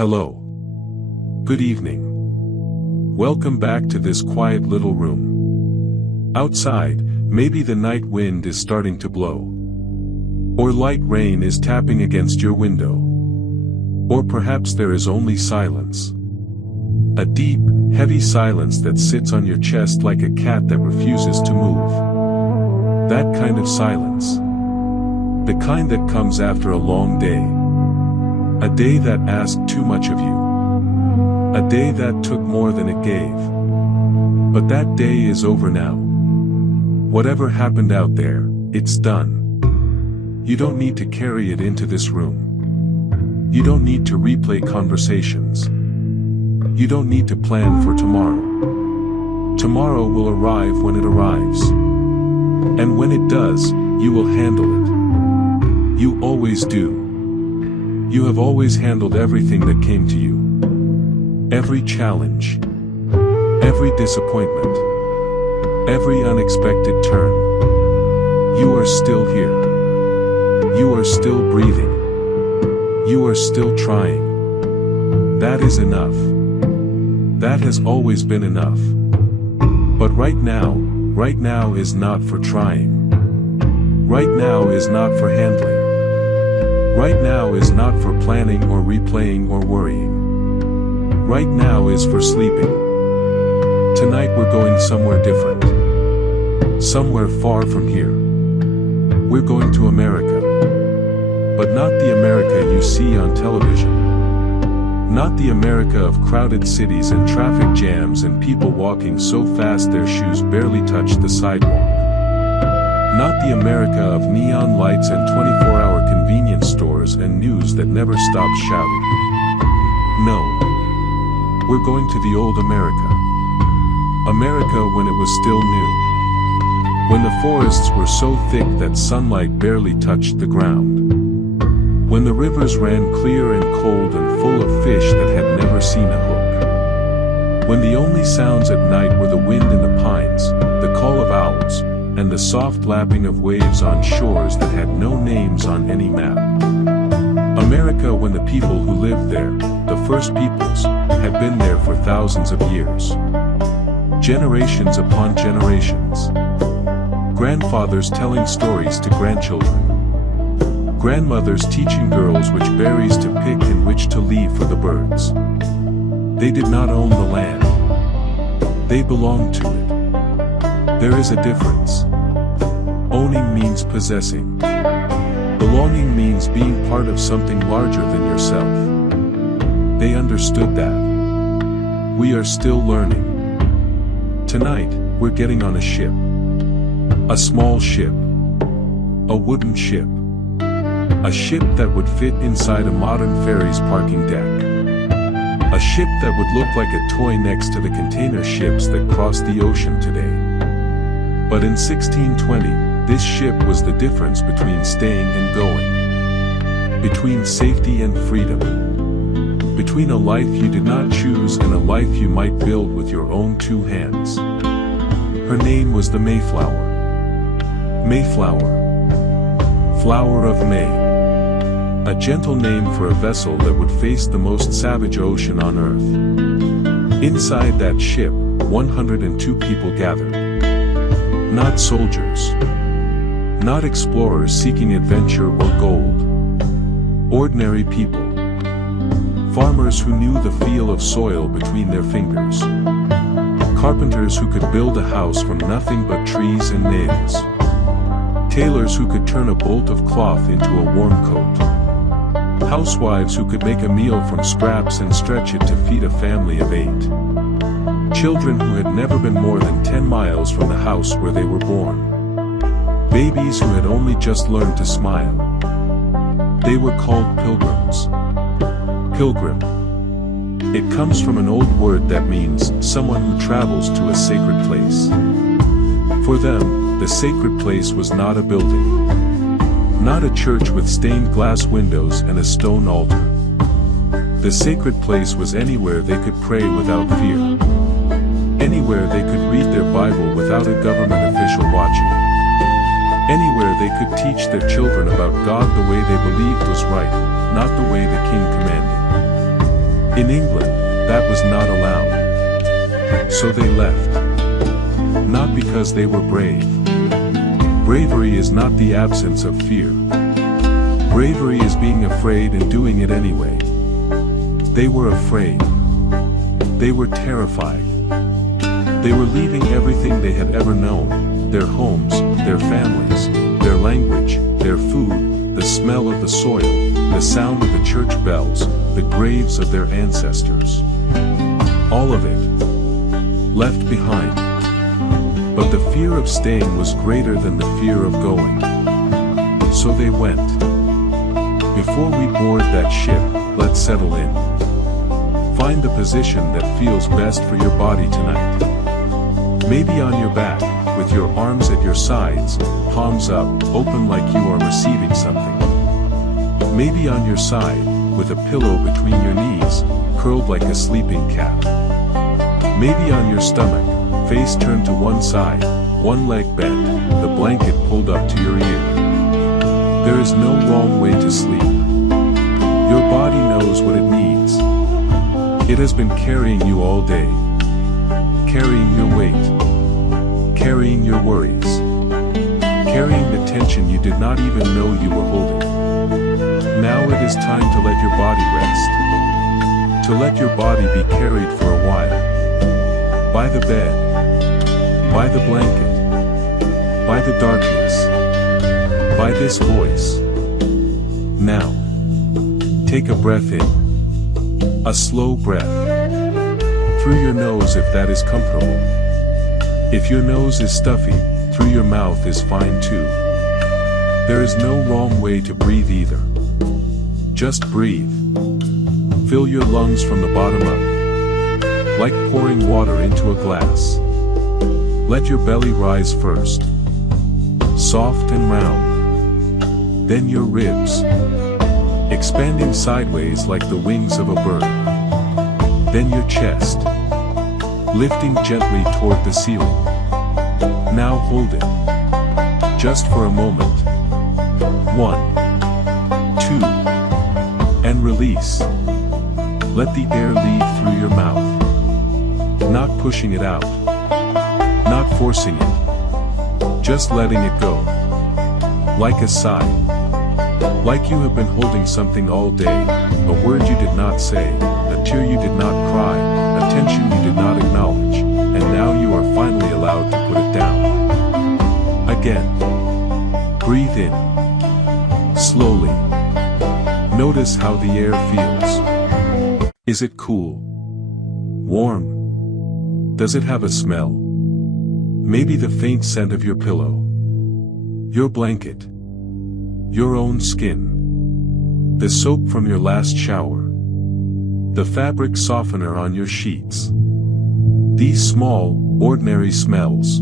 Hello. Good evening. Welcome back to this quiet little room. Outside, maybe the night wind is starting to blow. Or light rain is tapping against your window. Or perhaps there is only silence. A deep, heavy silence that sits on your chest like a cat that refuses to move. That kind of silence. The kind that comes after a long day. A day that asked too much of you. A day that took more than it gave. But that day is over now. Whatever happened out there, it's done. You don't need to carry it into this room. You don't need to replay conversations. You don't need to plan for tomorrow. Tomorrow will arrive when it arrives. And when it does, you will handle it. You always do. You have always handled everything that came to you. Every challenge. Every disappointment. Every unexpected turn. You are still here. You are still breathing. You are still trying. That is enough. That has always been enough. But right now is not for trying. Right now is not for handling. Right now is not for planning or replaying or worrying. Right now is for sleeping. Tonight we're going somewhere different. Somewhere far from here. We're going to America. But not the America you see on television. Not the America of crowded cities and traffic jams and people walking so fast their shoes barely touch the sidewalk. Not the America of neon lights and 24-hour convenience stores and news that never stops shouting. No. We're going to the old America. America when it was still new. When the forests were so thick that sunlight barely touched the ground. When the rivers ran clear and cold and full of fish that had never seen a hook. When the only sounds at night were the wind in the pines, the call of owls, and the soft lapping of waves on shores that had no names on any map. America when the people who lived there, the first peoples, had been there for thousands of years. Generations upon generations. Grandfathers telling stories to grandchildren. Grandmothers teaching girls which berries to pick and which to leave for the birds. They did not own the land. They belonged to it. There is a difference. Owning means possessing. Belonging means being part of something larger than yourself. They understood that. We are still learning. Tonight, we're getting on a ship. A small ship. A wooden ship. A ship that would fit inside a modern ferry's parking deck. A ship that would look like a toy next to the container ships that cross the ocean today. But in 1620, this ship was the difference between staying and going. Between safety and freedom. Between a life you did not choose and a life you might build with your own two hands. Her name was the Mayflower. Mayflower. Flower of May. A gentle name for a vessel that would face the most savage ocean on earth. Inside that ship, 102 people gathered. Not soldiers. Not explorers seeking adventure or gold. Ordinary people. Farmers who knew the feel of soil between their fingers. Carpenters who could build a house from nothing but trees and nails. Tailors who could turn a bolt of cloth into a warm coat. Housewives who could make a meal from scraps and stretch it to feed a family of 8. Children who had never been more than 10 miles from the house where they were born. Babies who had only just learned to smile. They were called pilgrims. Pilgrim. It comes from an old word that means someone who travels to a sacred place. For them, the sacred place was not a building. Not a church with stained glass windows and a stone altar. The sacred place was anywhere they could pray without fear. Anywhere they could read their Bible without a government official watching. Anywhere they could teach their children about God the way they believed was right, not the way the king commanded. In England, that was not allowed. So they left. Not because they were brave. Bravery is not the absence of fear. Bravery is being afraid and doing it anyway. They were afraid. They were terrified. They were leaving everything they had ever known, their homes, their families, their language, their food, the smell of the soil, the sound of the church bells, the graves of their ancestors. All of it left behind. But the fear of staying was greater than the fear of going. So they went. Before we board that ship, let's settle in. Find the position that feels best for your body tonight. Maybe on your back, with your arms at your sides, palms up, open like you are receiving something. Maybe on your side, with a pillow between your knees, curled like a sleeping cat. Maybe on your stomach, face turned to one side, one leg bent, the blanket pulled up to your ear. There is no wrong way to sleep. Your body knows what it needs. It has been carrying you all day. Carrying your weight. Carrying your worries. Carrying the tension you did not even know you were holding. Now it is time to let your body rest. To let your body be carried for a while. By the bed. By the blanket. By the darkness. By this voice. Now. Take a breath in. A slow breath. Through your nose if that is comfortable. If your nose is stuffy, through your mouth is fine too. There is no wrong way to breathe either. Just breathe. Fill your lungs from the bottom up. Like pouring water into a glass. Let your belly rise first. Soft and round. Then your ribs. Expanding sideways like the wings of a bird. Then your chest. Lifting gently toward the ceiling. Now hold it. Just for a moment. 1, 2, and release. Let the air leave through your mouth. Not pushing it out. Not forcing it. Just letting it go. Like a sigh. Like you have been holding something all day, a word you did not say, a tear you did not cry, a tension you did not acknowledge, and now you are finally allowed to put it down. Again. Breathe in. Slowly. Notice how the air feels. Is it cool? Warm? Does it have a smell? Maybe the faint scent of your pillow. Your blanket. Your own skin. The soap from your last shower. The fabric softener on your sheets. These small, ordinary smells.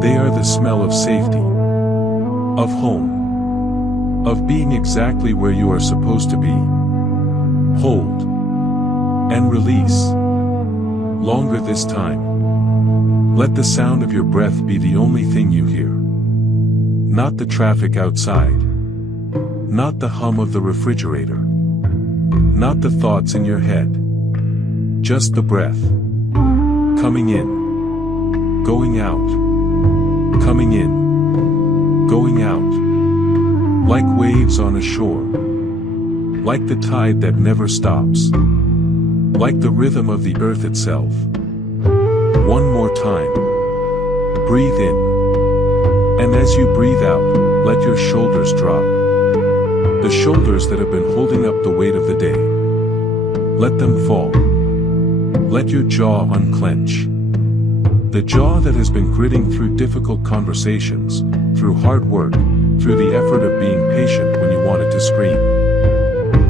They are the smell of safety. Of home. Of being exactly where you are supposed to be. Hold. And release. Longer this time. Let the sound of your breath be the only thing you hear. Not the traffic outside. Not the hum of the refrigerator. Not the thoughts in your head. Just the breath. Coming in. Going out. Coming in. Going out. Like waves on a shore. Like the tide that never stops. Like the rhythm of the earth itself. One more time. Breathe in. And as you breathe out, let your shoulders drop. The shoulders that have been holding up the weight of the day. Let them fall. Let your jaw unclench. The jaw that has been gritting through difficult conversations, through hard work, through the effort of being patient when you wanted to scream.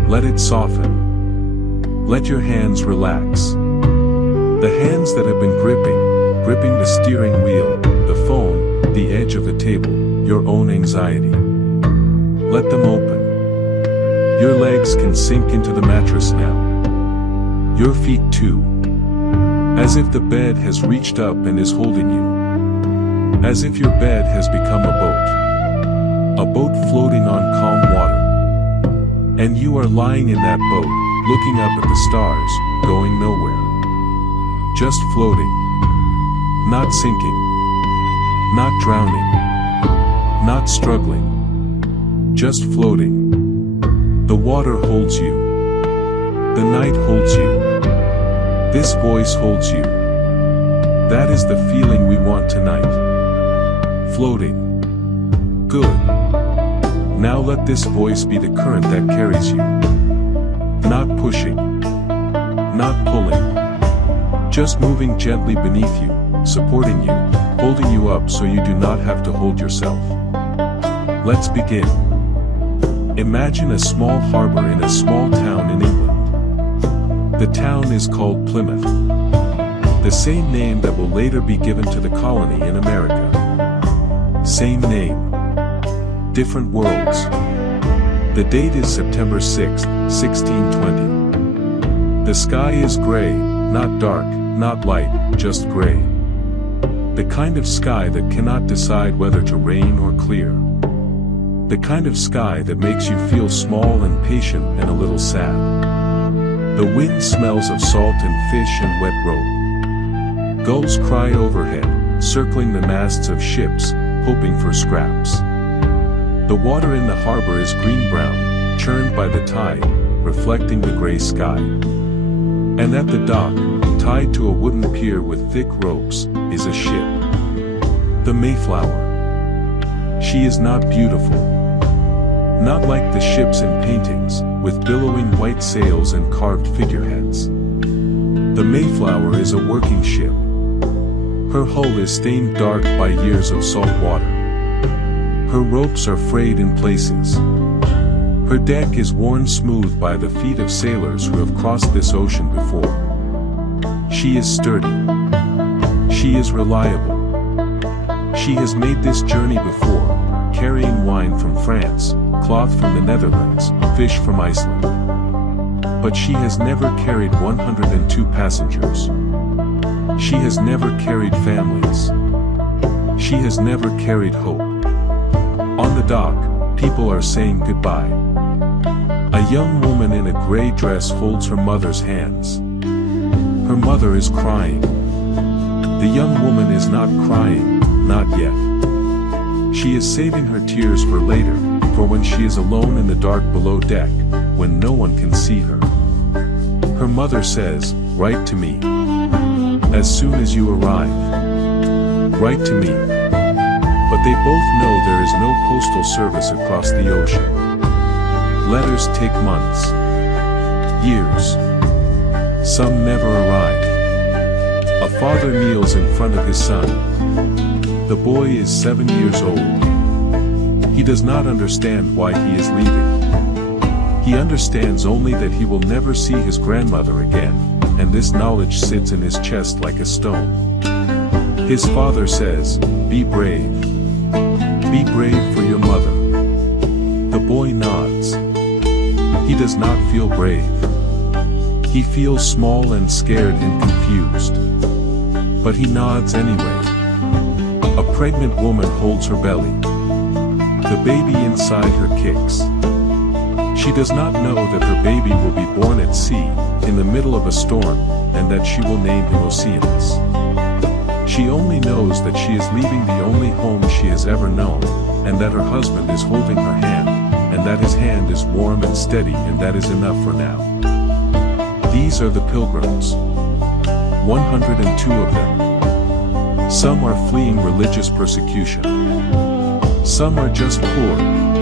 Let it soften. Let your hands relax. The hands that have been gripping the steering wheel, the phone, the edge of the table, your own anxiety. Let them open. Your legs can sink into the mattress now. Your feet too. As if the bed has reached up and is holding you. As if your bed has become a boat. A boat floating on calm water. And you are lying in that boat, looking up at the stars, going nowhere. Just floating. Not sinking. Not drowning. Not struggling. Just floating. The water holds you. The night holds you. This voice holds you. That is the feeling we want tonight. Floating. Good. Now let this voice be the current that carries you. Not pushing. Not pulling. Just moving gently beneath you, supporting you, holding you up so you do not have to hold yourself. Let's begin. Imagine a small harbor in a small town in England. The town is called Plymouth. The same name that will later be given to the colony in America. Same name. Different worlds. The date is September 6, 1620. The sky is gray, not dark, not light, just gray. The kind of sky that cannot decide whether to rain or clear. The kind of sky that makes you feel small and patient and a little sad. The wind smells of salt and fish and wet rope. Gulls cry overhead, circling the masts of ships, hoping for scraps. The water in the harbor is green-brown, churned by the tide, reflecting the gray sky. And at the dock, tied to a wooden pier with thick ropes, is a ship. The Mayflower. She is not beautiful. Not like the ships in paintings, with billowing white sails and carved figureheads. The Mayflower is a working ship. Her hull is stained dark by years of salt water. Her ropes are frayed in places. Her deck is worn smooth by the feet of sailors who have crossed this ocean before. She is sturdy. She is reliable. She has made this journey before, carrying wine from France, cloth from the Netherlands, fish from Iceland. But she has never carried 102 passengers. She has never carried families. She has never carried hope. On the dock, people are saying goodbye. A young woman in a gray dress holds her mother's hands. Her mother is crying. The young woman is not crying, not yet. She is saving her tears for later, for when she is alone in the dark below deck, when no one can see her. Her mother says, "Write to me. As soon as you arrive. Write to me." But they both know there is no postal service across the ocean. Letters take months. Years. Some never arrive. A father kneels in front of his son. The boy is 7 years old. He does not understand why he is leaving. He understands only that he will never see his grandmother again, and this knowledge sits in his chest like a stone. His father says, "Be brave. Be brave for your mother." The boy nods. He does not feel brave. He feels small and scared and confused. But he nods anyway. A pregnant woman holds her belly. The baby inside her kicks. She does not know that her baby will be born at sea, in the middle of a storm, and that she will name him Oceanus. She only knows that she is leaving the only home she has ever known, and that her husband is holding her hand, and that his hand is warm and steady, and that is enough for now. These are the pilgrims. 102 of them. Some are fleeing religious persecution. Some are just poor,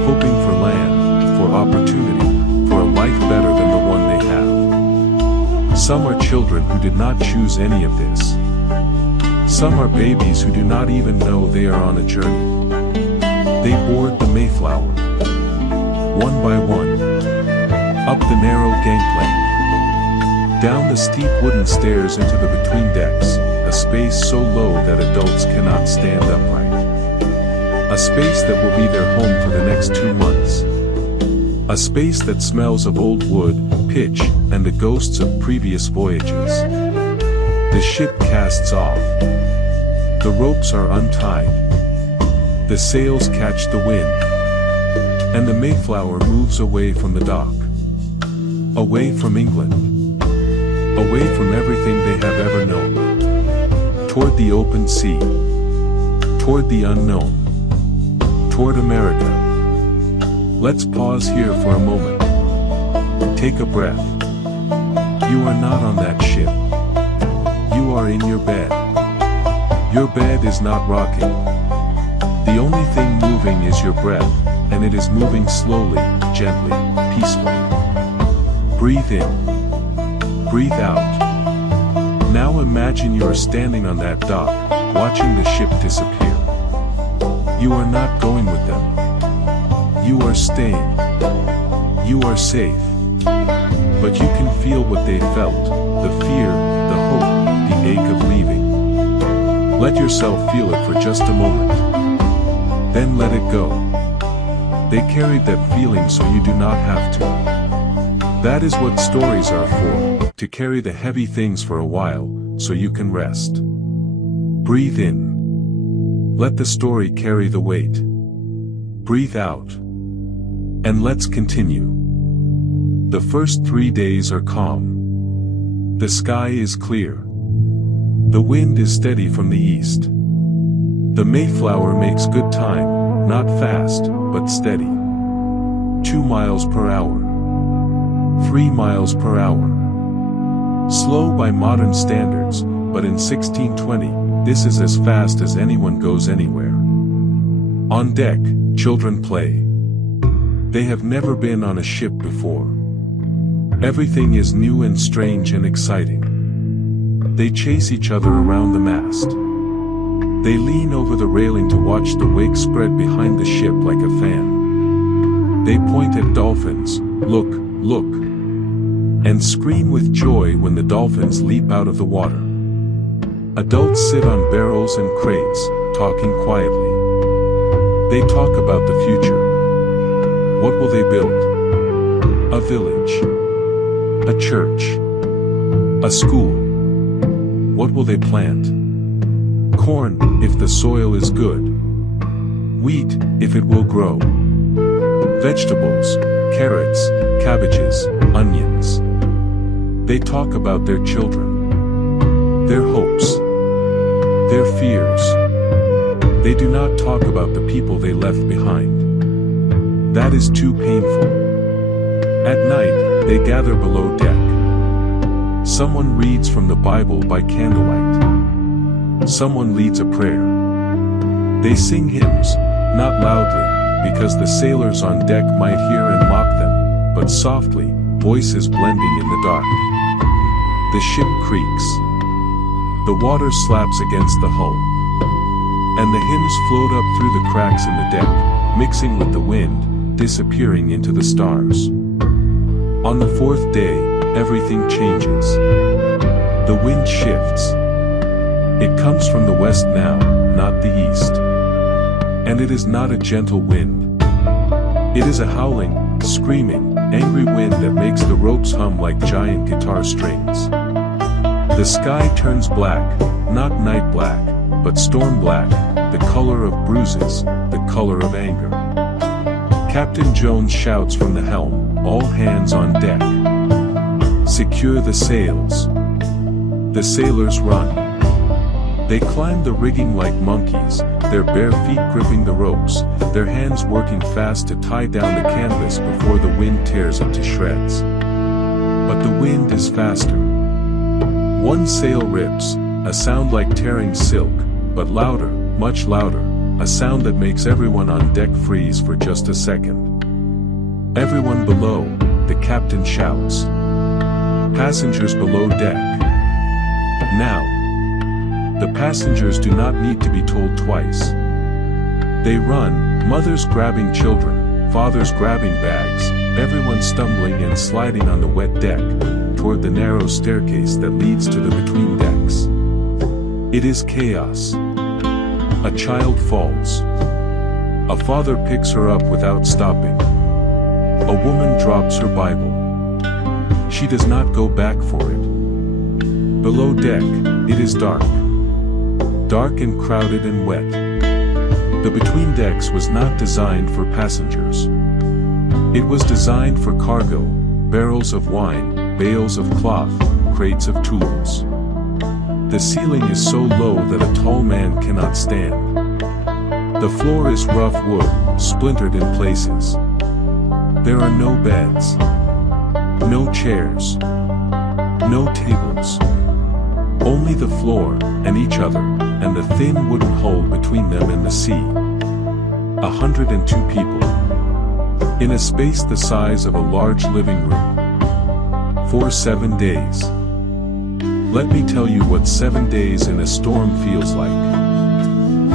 hoping for land, for opportunity, for a life better than the one they have. Some are children who did not choose any of this. Some are babies who do not even know they are on a journey. They board the Mayflower. One by one. Up the narrow gangplank. Down the steep wooden stairs into the between decks, a space so low that adults cannot stand upright. A space that will be their home for the next 2 months. A space that smells of old wood, pitch, and the ghosts of previous voyages. The ship casts off. The ropes are untied. The sails catch the wind. And the Mayflower moves away from the dock. Away from England. Away from everything they have ever known. Toward the open sea. Toward the unknown. Toward America. Let's pause here for a moment. Take a breath. You are not on that ship. You are in your bed. Your bed is not rocking. The only thing moving is your breath, and it is moving slowly, gently, peacefully. Breathe in. Breathe out. Now imagine you are standing on that dock, watching the ship disappear. You are not going with them. You are staying. You are safe. But you can feel what they felt, the fear, the hope, the ache of leaving. Let yourself feel it for just a moment. Then let it go. They carried that feeling so you do not have to. That is what stories are for, to carry the heavy things for a while, so you can rest. Breathe in. Let the story carry the weight. Breathe out. And let's continue. The first 3 days are calm. The sky is clear. The wind is steady from the east. The Mayflower makes good time, not fast, but steady. 2 miles per hour. 3 miles per hour. Slow by modern standards, but in 1620, this is as fast as anyone goes anywhere. On deck, children play. They have never been on a ship before. Everything is new and strange and exciting. They chase each other around the mast. They lean over the railing to watch the wake spread behind the ship like a fan. They point at dolphins, look, look, and scream with joy when the dolphins leap out of the water. Adults sit on barrels and crates, talking quietly. They talk about the future. What will they build? A village. A church. A school. What will they plant? Corn, if the soil is good. Wheat, if it will grow. Vegetables, carrots, cabbages, onions. They talk about their children. Their hopes. Their fears. They do not talk about the people they left behind. That is too painful. At night, they gather below deck. Someone reads from the Bible by candlelight. Someone leads a prayer. They sing hymns, not loudly, because the sailors on deck might hear and mock them, but softly, voices blending in the dark. The ship creaks. The water slaps against the hull. And the hymns float up through the cracks in the deck, mixing with the wind, disappearing into the stars. On the 4th day, everything changes. The wind shifts. It comes from the west now, not the east. And it is not a gentle wind. It is a howling, screaming, angry wind that makes the ropes hum like giant guitar strings. The sky turns black, not night black, but storm black, the color of bruises, the color of anger. Captain Jones shouts from the helm, all hands on deck. Secure the sails. The sailors run. They climb the rigging like monkeys, their bare feet gripping the ropes, their hands working fast to tie down the canvas before the wind tears it to shreds. But the wind is faster. One sail rips, a sound like tearing silk, but louder, much louder, a sound that makes everyone on deck freeze for just a second. Everyone below, the captain shouts. Passengers below deck. Now. The passengers do not need to be told twice. They run, mothers grabbing children, fathers grabbing bags, everyone stumbling and sliding on the wet deck, toward the narrow staircase that leads to the between decks. It is chaos. A child falls. A father picks her up without stopping. A woman drops her Bible. She does not go back for it. Below deck, it is dark. Dark and crowded and wet. The between decks was not designed for passengers. It was designed for cargo, barrels of wine, bales of cloth, crates of tools. The ceiling is so low that a tall man cannot stand. The floor is rough wood, splintered in places. There are no beds, no chairs, no tables. Only the floor, and each other, and the thin wooden hull between them and the sea. 102 people. In a space the size of a large living room. For 7 days. Let me tell you what 7 days in a storm feels like.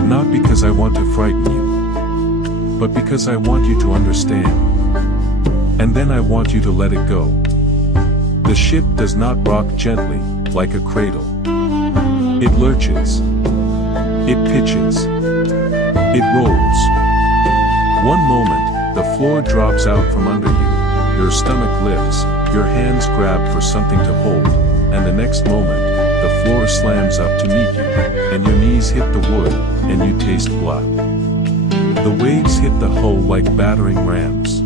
Not because I want to frighten you, but because I want you to understand. And then I want you to let it go. The ship does not rock gently, like a cradle. It lurches. It pitches. It rolls. One moment, the floor drops out from under you, your stomach lifts, your hands grab for something to hold, and the next moment, the floor slams up to meet you, and your knees hit the wood, and you taste blood. The waves hit the hull like battering rams.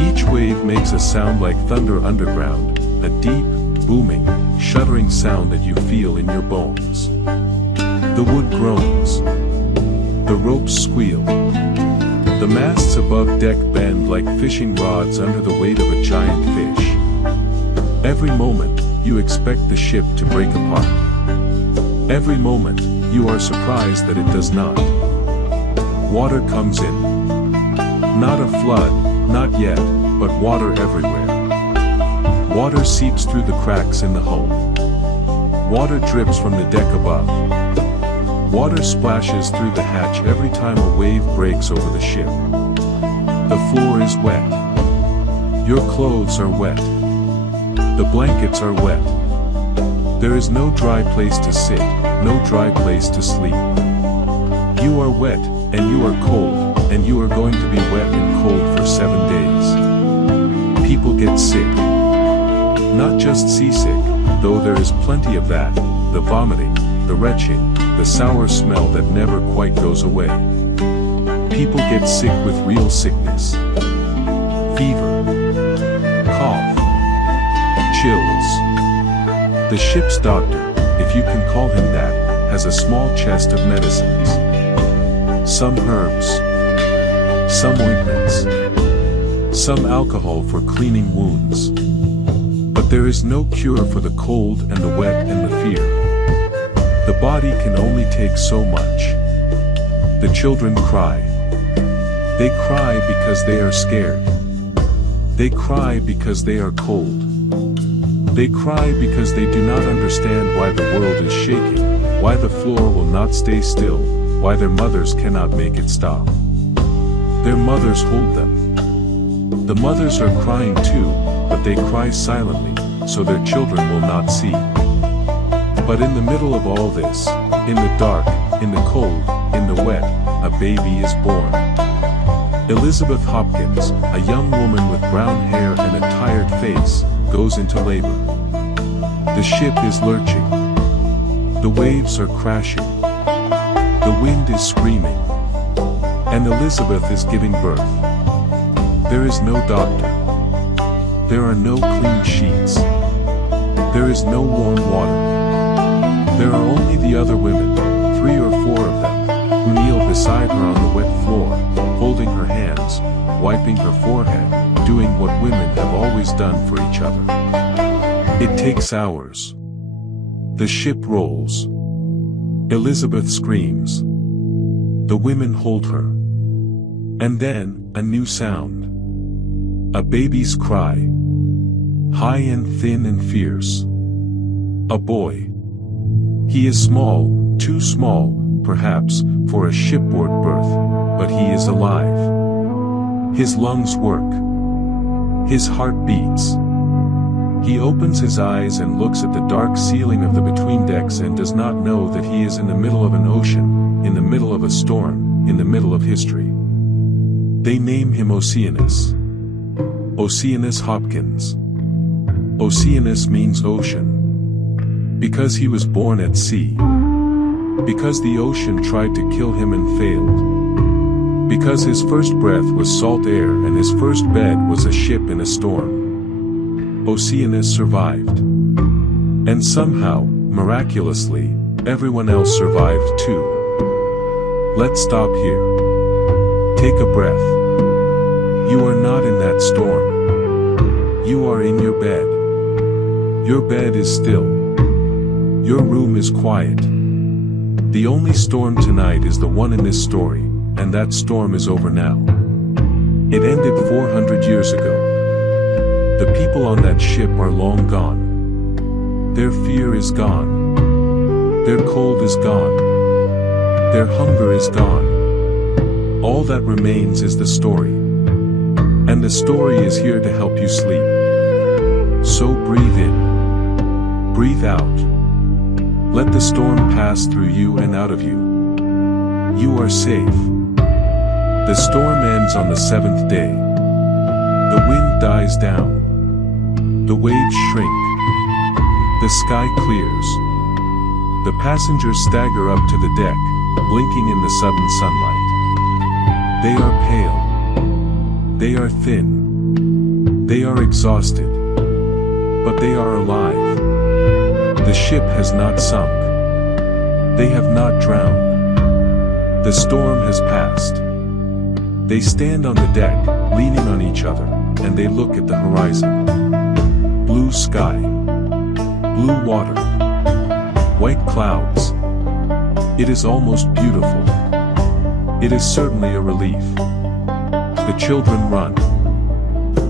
Each wave makes a sound like thunder underground, a deep, booming, shuddering sound that you feel in your bones. The wood groans. The ropes squeal. The masts above deck bend like fishing rods under the weight of a giant fish. Every moment, you expect the ship to break apart. Every moment, you are surprised that it does not. Water comes in. Not a flood, not yet, but water everywhere. Water seeps through the cracks in the hull. Water drips from the deck above. Water splashes through the hatch every time a wave breaks over the ship. The floor is wet. Your clothes are wet. The blankets are wet. There is no dry place to sit, no dry place to sleep. You are wet, and you are cold, and you are going to be wet and cold for 7 days. People get sick. Not just seasick, though there is plenty of that, the vomiting, the retching, the sour smell that never quite goes away. People get sick with real sickness. Fever. Cough. Chills. The ship's doctor, if you can call him that, has a small chest of medicines. Some herbs. Some ointments. Some alcohol for cleaning wounds. But there is no cure for the cold and the wet and the fear. The body can only take so much. The children cry. They cry because they are scared. They cry because they are cold. They cry because they do not understand why the world is shaking, why the floor will not stay still, why their mothers cannot make it stop. Their mothers hold them. The mothers are crying too, but they cry silently, so their children will not see. But in the middle of all this, in the dark, in the cold, in the wet, a baby is born. Elizabeth Hopkins, a young woman with brown hair and a tired face, goes into labor. The ship is lurching. The waves are crashing. The wind is screaming. And Elizabeth is giving birth. There is no doctor. There are no clean sheets. There is no warm water. There are only the other women, 3 or 4 of them, who kneel beside her on the wet floor, holding her hands, wiping her forehead, doing what women have always done for each other. It takes hours. The ship rolls. Elizabeth screams. The women hold her. And then, a new sound. A baby's cry. High and thin and fierce. A boy. He is small, too small, perhaps, for a shipboard berth, but he is alive. His lungs work. His heart beats. He opens his eyes and looks at the dark ceiling of the between decks and does not know that he is in the middle of an ocean, in the middle of a storm, in the middle of history. They name him Oceanus. Oceanus Hopkins. Oceanus means ocean. Because he was born at sea. Because the ocean tried to kill him and failed. Because his first breath was salt air and his first bed was a ship in a storm. Oceanus survived. And somehow, miraculously, everyone else survived too. Let's stop here. Take a breath. You are not in that storm. You are in your bed. Your bed is still. Your room is quiet. The only storm tonight is the one in this story, and that storm is over now. It ended 400 years ago. The people on that ship are long gone. Their fear is gone. Their cold is gone. Their hunger is gone. All that remains is the story. And the story is here to help you sleep. So breathe in. Breathe out. Let the storm pass through you and out of you. You are safe. The storm ends on the seventh day. The wind dies down. The waves shrink. The sky clears. The passengers stagger up to the deck, blinking in the sudden sunlight. They are pale. They are thin. They are exhausted. But they are alive. The ship has not sunk. They have not drowned. The storm has passed. They stand on the deck, leaning on each other, and they look at the horizon. Blue sky. Blue water. White clouds. It is almost beautiful. It is certainly a relief. The children run.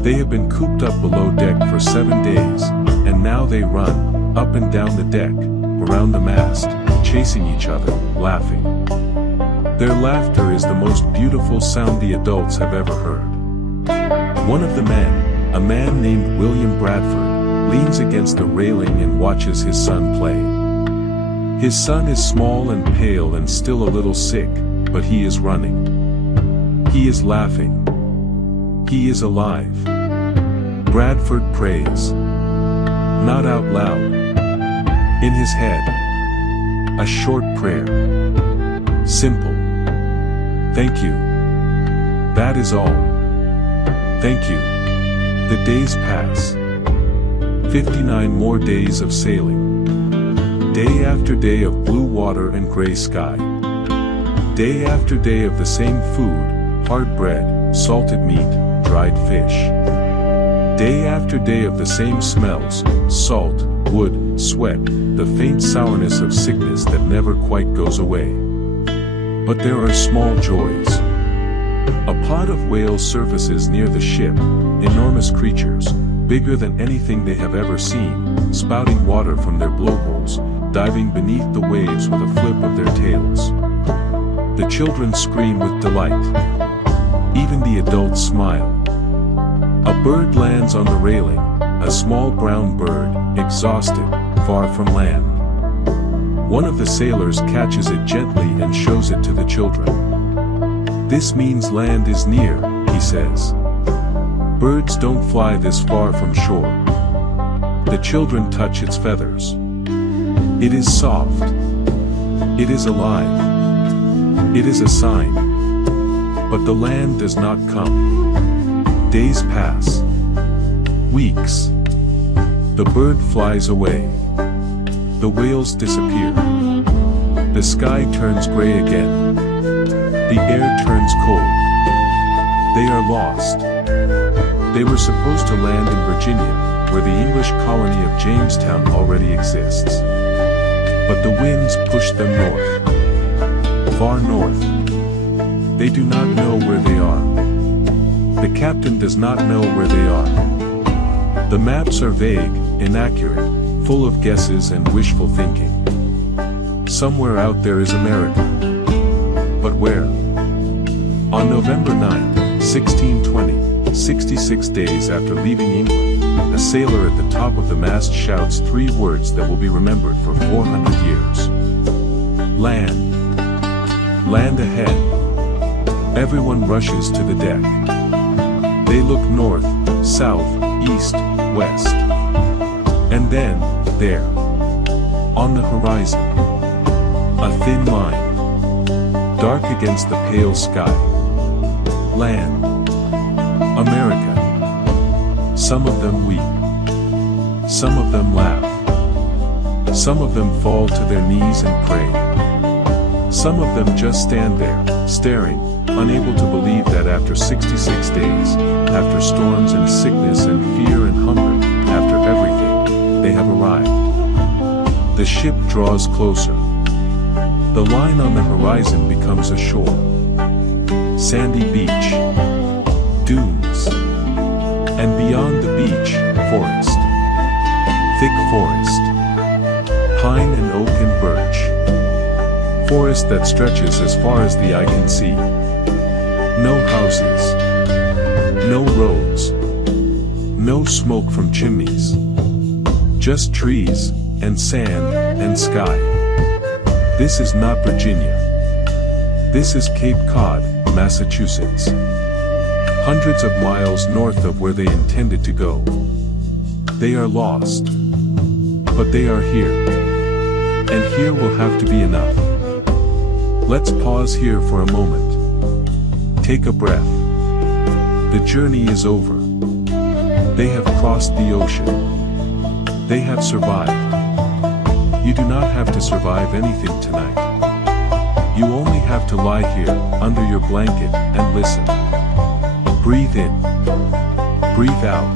They have been cooped up below deck for 7 days, and now they run, up and down the deck, around the mast, chasing each other, laughing. Their laughter is the most beautiful sound the adults have ever heard. One of the men, a man named William Bradford, leans against the railing and watches his son play. His son is small and pale and still a little sick, but he is running. He is laughing. He is alive. Bradford prays. Not out loud. In his head. A short prayer. Simple. Thank you. That is all. Thank you. The days pass. 59 more days of sailing. Day after day of blue water and gray sky. Day after day of the same food, hard bread, salted meat, dried fish. Day after day of the same smells, salt, wood, sweat, the faint sourness of sickness that never quite goes away. But there are small joys. A pod of whales surfaces near the ship, enormous creatures, bigger than anything they have ever seen, spouting water from their blowholes, diving beneath the waves with a flip of their tails. The children scream with delight. Even the adults smile. A bird lands on the railing, a small brown bird, exhausted, far from land. One of the sailors catches it gently and shows it to the children. This means land is near, he says. Birds don't fly this far from shore. The children touch its feathers. It is soft. It is alive. It is a sign. But the land does not come. Days pass. Weeks. The bird flies away. The whales disappear. The sky turns gray again. The air turns cold. They are lost. They were supposed to land in Virginia, where the English colony of Jamestown already exists. But the winds push them north. Far north. They do not know where they are. The captain does not know where they are. The maps are vague, inaccurate, full of guesses and wishful thinking. Somewhere out there is America. But where? On November 9, 1620, 66 days after leaving England, a sailor at the top of the mast shouts 3 words that will be remembered for 400 years. Land. Land ahead. Everyone rushes to the deck. They look north, south, east, west. And then, there, on the horizon, a thin line, dark against the pale sky. Land. America. Some of them weep. Some of them laugh. Some of them fall to their knees and pray. Some of them just stand there, staring, unable to believe that after 66 days, after storms and sickness and fear and hunger, after everything, they have arrived. The ship draws closer. The line on the horizon becomes a shore. Sandy beach. Dunes. And beyond the beach, forest. Thick forest. Pine and oak and birch. Forest that stretches as far as the eye can see. No houses. No roads. No smoke from chimneys. Just trees, and sand, and sky. This is not Virginia. This is Cape Cod, Massachusetts. Hundreds of miles north of where they intended to go. They are lost. But they are here. And here will have to be enough. Let's pause here for a moment. Take a breath. The journey is over. They have crossed the ocean. They have survived. You do not have to survive anything tonight. You only have to lie here, under your blanket, and listen. Breathe in. Breathe out.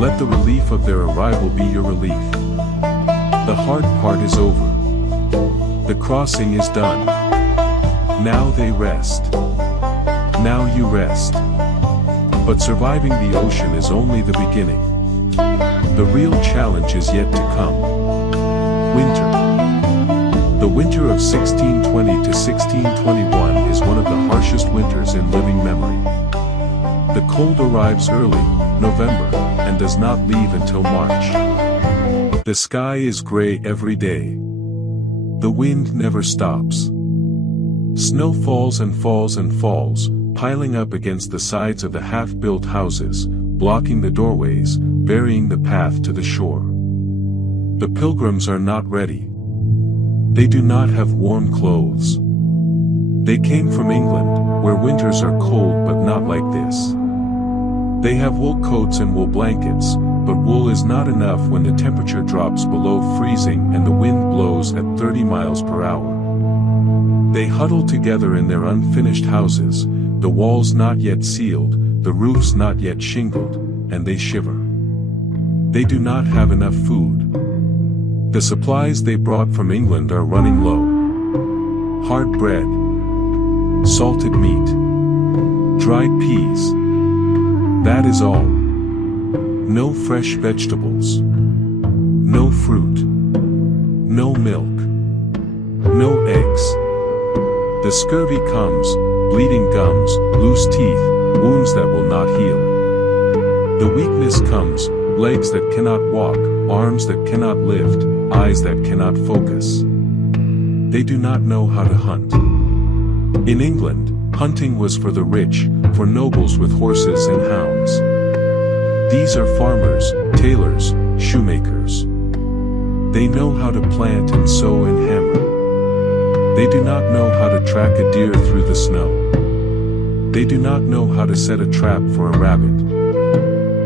Let the relief of their arrival be your relief. The hard part is over. The crossing is done. Now they rest. Now you rest. But surviving the ocean is only the beginning. The real challenge is yet to come. Winter. The winter of 1620 to 1621 is one of the harshest winters in living memory. The cold arrives early, November, and does not leave until March. The sky is gray every day. The wind never stops. Snow falls and falls and falls, piling up against the sides of the half-built houses, blocking the doorways, burying the path to the shore. The pilgrims are not ready. They do not have warm clothes. They came from England, where winters are cold but not like this. They have wool coats and wool blankets, but wool is not enough when the temperature drops below freezing and the wind blows at 30 miles per hour. They huddle together in their unfinished houses, the walls not yet sealed, the roofs not yet shingled, and they shiver. They do not have enough food. The supplies they brought from England are running low. Hard bread. Salted meat. Dried peas. That is all. No fresh vegetables. No fruit. No milk. No eggs. The scurvy comes, bleeding gums, loose teeth, wounds that will not heal. The weakness comes, legs that cannot walk, arms that cannot lift, eyes that cannot focus. They do not know how to hunt. In England, hunting was for the rich, for nobles with horses and hounds. These are farmers, tailors, shoemakers. They know how to plant and sow and hammer. They do not know how to track a deer through the snow. They do not know how to set a trap for a rabbit.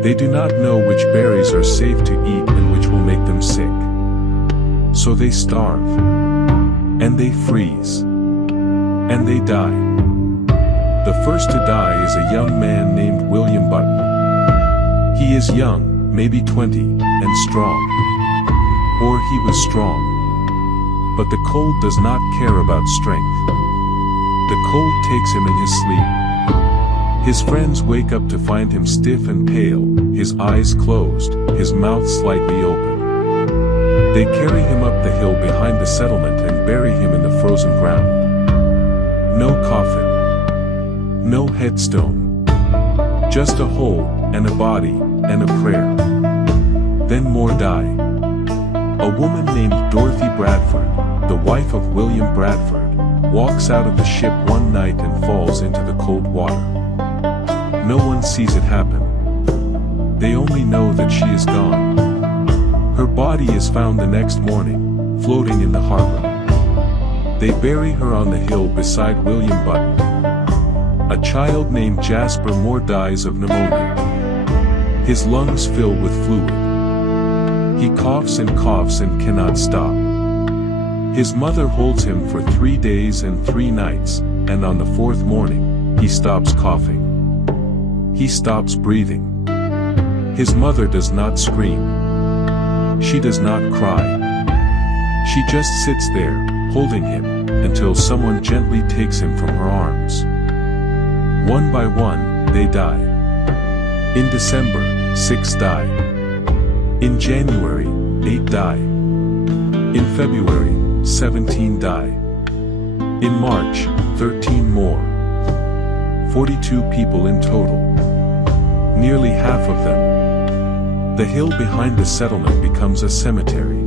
They do not know which berries are safe to eat and which will make them sick. So they starve. And they freeze. And they die. The first to die is a young man named William Button. He is young, maybe 20, and strong. Or he was strong. But the cold does not care about strength. The cold takes him in his sleep. His friends wake up to find him stiff and pale, his eyes closed, his mouth slightly open. They carry him up the hill behind the settlement and bury him in the frozen ground. No coffin. No headstone. Just a hole, and a body, and a prayer. Then more die. A woman named Dorothy Bradford, the wife of William Bradford, walks out of the ship one night and falls into the cold water. No one sees it happen. They only know that she is gone. Her body is found the next morning, floating in the harbor. They bury her on the hill beside William Button. A child named Jasper Moore dies of pneumonia. His lungs fill with fluid. He coughs and cannot stop. His mother holds him for 3 days and 3 nights, and on the 4th morning, he stops coughing. He stops breathing. His mother does not scream. She does not cry. She just sits there, holding him, until someone gently takes him from her arms. One by one, they die. In December, 6 die. In January, 8 die. In February, 17 die. In March, 13 more. 42 people in total. Nearly half of them. The hill behind the settlement becomes a cemetery.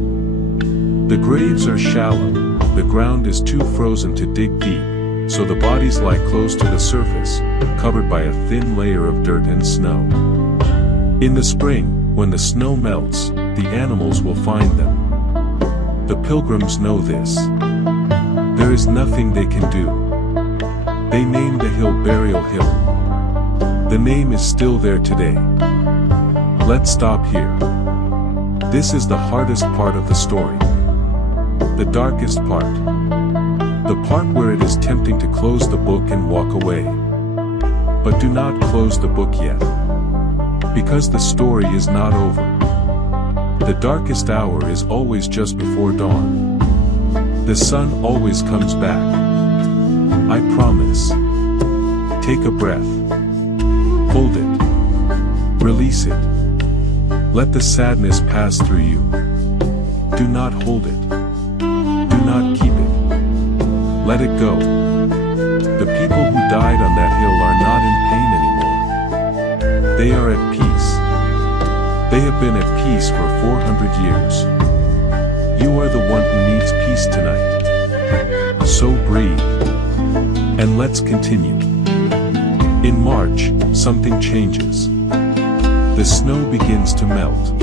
The graves are shallow, the ground is too frozen to dig deep, so the bodies lie close to the surface, covered by a thin layer of dirt and snow. In the spring, when the snow melts, the animals will find them. The pilgrims know this. There is nothing they can do. They named the hill Burial Hill. The name is still there today. Let's stop here. This is the hardest part of the story. The darkest part. The part where it is tempting to close the book and walk away. But do not close the book yet. Because the story is not over. The darkest hour is always just before dawn. The sun always comes back. I promise. Take a breath. Hold it. Release it. Let the sadness pass through you. Do not hold it. Do not keep it. Let it go. The people who died on that hill are not in pain anymore. They are at peace. They have been at peace for 400 years. You are the one who needs peace tonight. So breathe. And let's continue. In March, something changes. The snow begins to melt.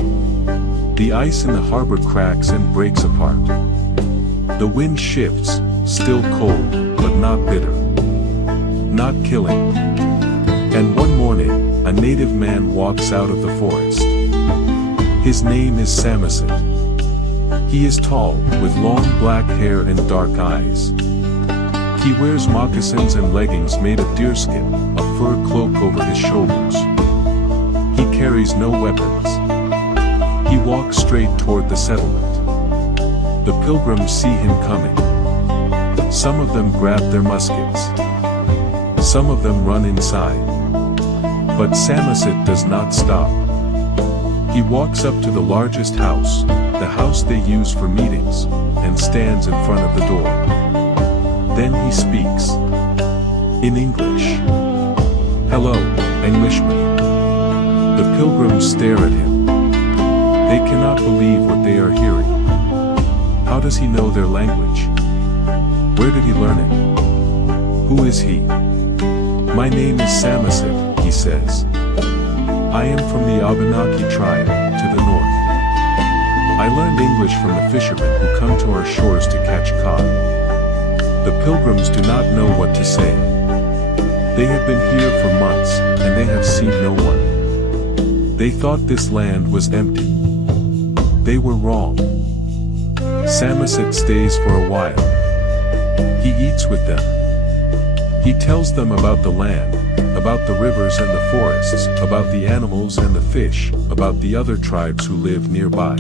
The ice in the harbor cracks and breaks apart. The wind shifts, still cold, but not bitter. Not killing. And one morning, a native man walks out of the forest. His name is Samoset. He is tall, with long black hair and dark eyes. He wears moccasins and leggings made of deerskin, a fur cloak over his shoulders. He carries no weapons. He walks straight toward the settlement. The pilgrims see him coming. Some of them grab their muskets. Some of them run inside. But Samoset does not stop. He walks up to the largest house, the house they use for meetings, and stands in front of the door. Then he speaks. In English. Hello, Englishman. The pilgrims stare at him. They cannot believe what they are hearing. How does he know their language? Where did he learn it? Who is he? My name is Samoset, he says. I am from the Abenaki tribe, to the north. I learned English from the fishermen who come to our shores to catch cod. The pilgrims do not know what to say. They have been here for months, and they have seen no one. They thought this land was empty. They were wrong. Samoset stays for a while. He eats with them. He tells them about the land, about the rivers and the forests, about the animals and the fish, about the other tribes who live nearby.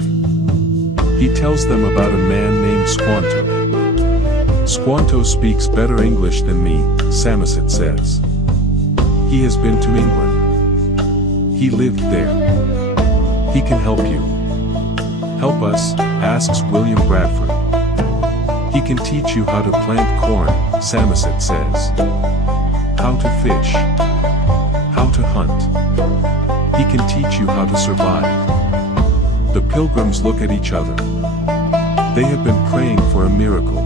He tells them about a man named Squanto. Squanto speaks better English than me, Samoset says. He has been to England. He lived there. He can help you. Help us, asks William Bradford. He can teach you how to plant corn, Samoset says. How to fish. How to hunt. He can teach you how to survive. The pilgrims look at each other. They have been praying for a miracle.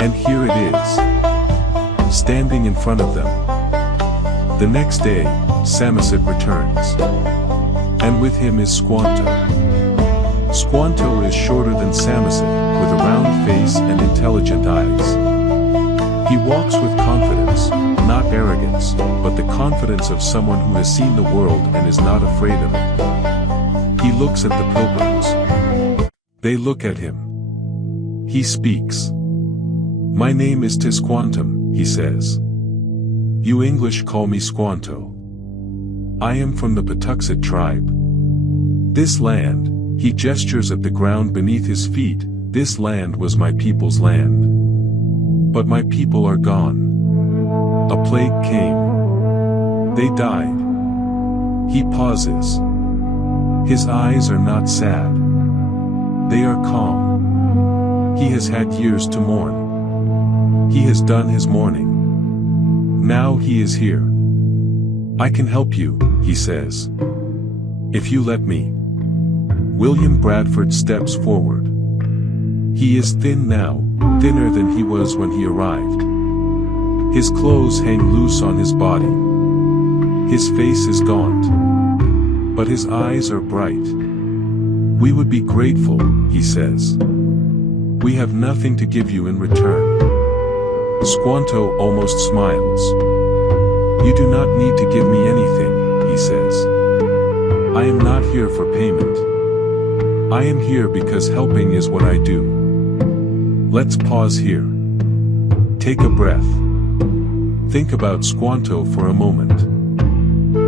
And here it is. Standing in front of them. The next day, Samoset returns. And with him is Squanto. Squanto is shorter than Samoset, with a round face and intelligent eyes. He walks with confidence, not arrogance, but the confidence of someone who has seen the world and is not afraid of it. He looks at the pilgrims. They look at him. He speaks. My name is Tisquantum, he says. You English call me Squanto. I am from the Patuxet tribe. This land, he gestures at the ground beneath his feet, this land was my people's land. But my people are gone. A plague came. They died. He pauses. His eyes are not sad. They are calm. He has had years to mourn. He has done his mourning. Now he is here. I can help you, he says. If you let me. William Bradford steps forward. He is thin now, thinner than he was when he arrived. His clothes hang loose on his body. His face is gaunt. But his eyes are bright. We would be grateful, he says. We have nothing to give you in return. Squanto almost smiles. You do not need to give me anything, he says. I am not here for payment. I am here because helping is what I do. Let's pause here. Take a breath. Think about Squanto for a moment.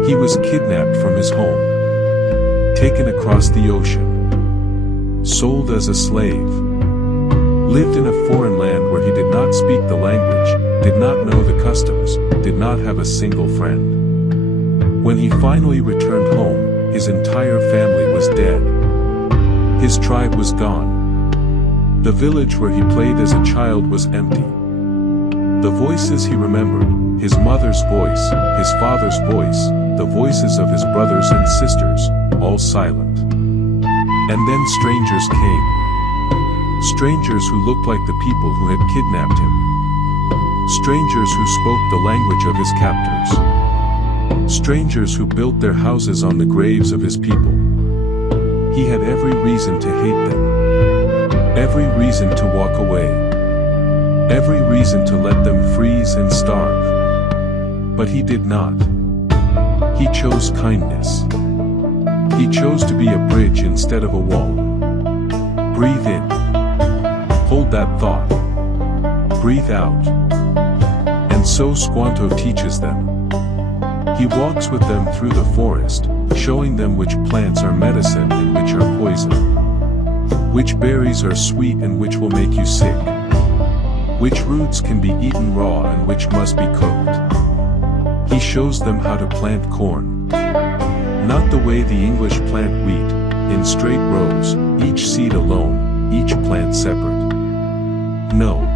He was kidnapped from his home. Taken across the ocean. Sold as a slave. Lived in a foreign land where he did not speak the language, did not know the customs, did not have a single friend. When he finally returned home, his entire family was dead. His tribe was gone. The village where he played as a child was empty. The voices he remembered, his mother's voice, his father's voice, the voices of his brothers and sisters, all silent. And then strangers came. Strangers who looked like the people who had kidnapped him. Strangers who spoke the language of his captors. Strangers who built their houses on the graves of his people. He had every reason to hate them. Every reason to walk away. Every reason to let them freeze and starve. But he did not. He chose kindness. He chose to be a bridge instead of a wall. Breathe in. Hold that thought. Breathe out. And so Squanto teaches them. He walks with them through the forest, showing them which plants are medicine and which are poison. Which berries are sweet and which will make you sick. Which roots can be eaten raw and which must be cooked. He shows them how to plant corn. Not the way the English plant wheat, in straight rows, each seed alone, each plant separate. No.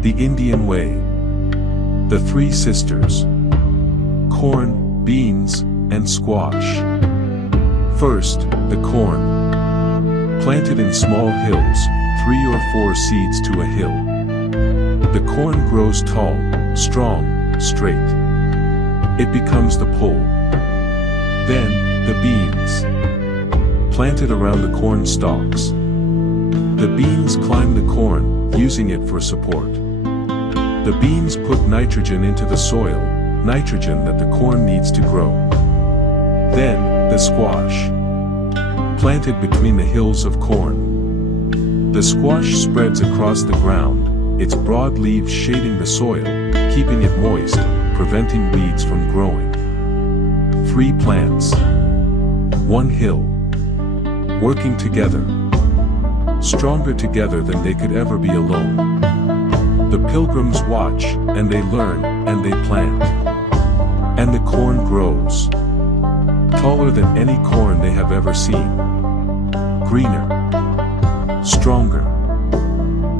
The Indian way. The three sisters. Corn, beans, and squash. First, the corn. Planted in small hills, 3 or 4 seeds to a hill. The corn grows tall, strong, straight. It becomes the pole. Then, the beans. Planted around the corn stalks. The beans climb the corn, using it for support. The beans put nitrogen into the soil, nitrogen that the corn needs to grow. Then, the squash. Planted between the hills of corn. The squash spreads across the ground, its broad leaves shading the soil, keeping it moist, preventing weeds from growing. 3 plants. 1 hill. Working together. Stronger together than they could ever be alone. The pilgrims watch, and they learn, and they plant. And the corn grows. Taller than any corn they have ever seen. Greener. Stronger.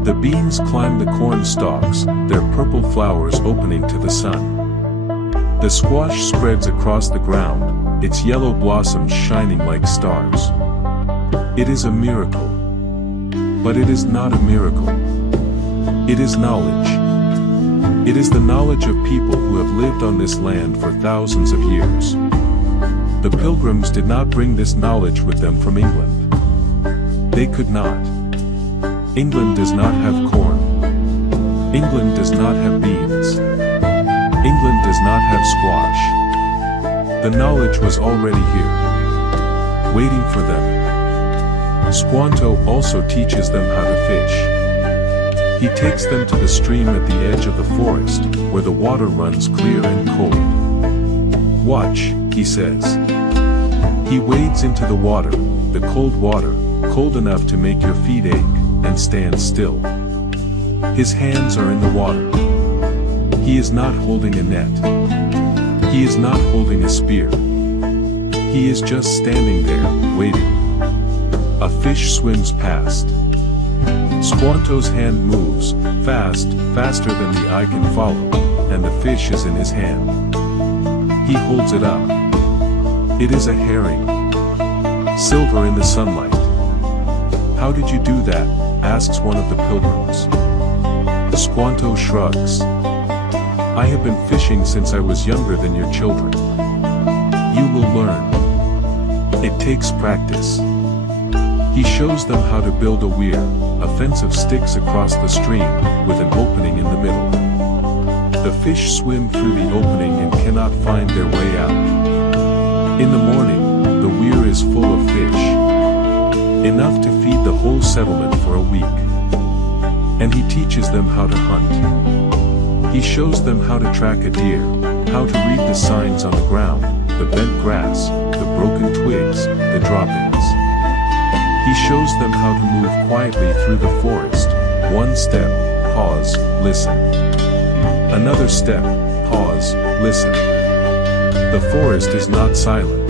The beans climb the corn stalks, their purple flowers opening to the sun. The squash spreads across the ground, its yellow blossoms shining like stars. It is a miracle. But it is not a miracle. It is knowledge. It is the knowledge of people who have lived on this land for thousands of years. The pilgrims did not bring this knowledge with them from England. They could not. England does not have corn. England does not have beans. England does not have squash. The knowledge was already here, waiting for them. Squanto also teaches them how to fish. He takes them to the stream at the edge of the forest, where the water runs clear and cold. "Watch," he says. He wades into the water, the cold water, cold enough to make your feet ache, and stands still. His hands are in the water. He is not holding a net. He is not holding a spear. He is just standing there, waiting. A fish swims past. Squanto's hand moves, faster than the eye can follow, and the fish is in his hand. He holds it up. It is a herring. Silver in the sunlight. "How did you do that?" asks one of the pilgrims. Squanto shrugs. "I have been fishing since I was younger than your children. You will learn. It takes practice." He shows them how to build a weir, a fence of sticks across the stream, with an opening in the middle. The fish swim through the opening and cannot find their way out. In the morning, the weir is full of fish. Enough to feed the whole settlement for a week. And he teaches them how to hunt. He shows them how to track a deer, how to read the signs on the ground, the bent grass, the broken twigs, the droppings. He shows them how to move quietly through the forest. One step, pause, listen. Another step, pause, listen. The forest is not silent.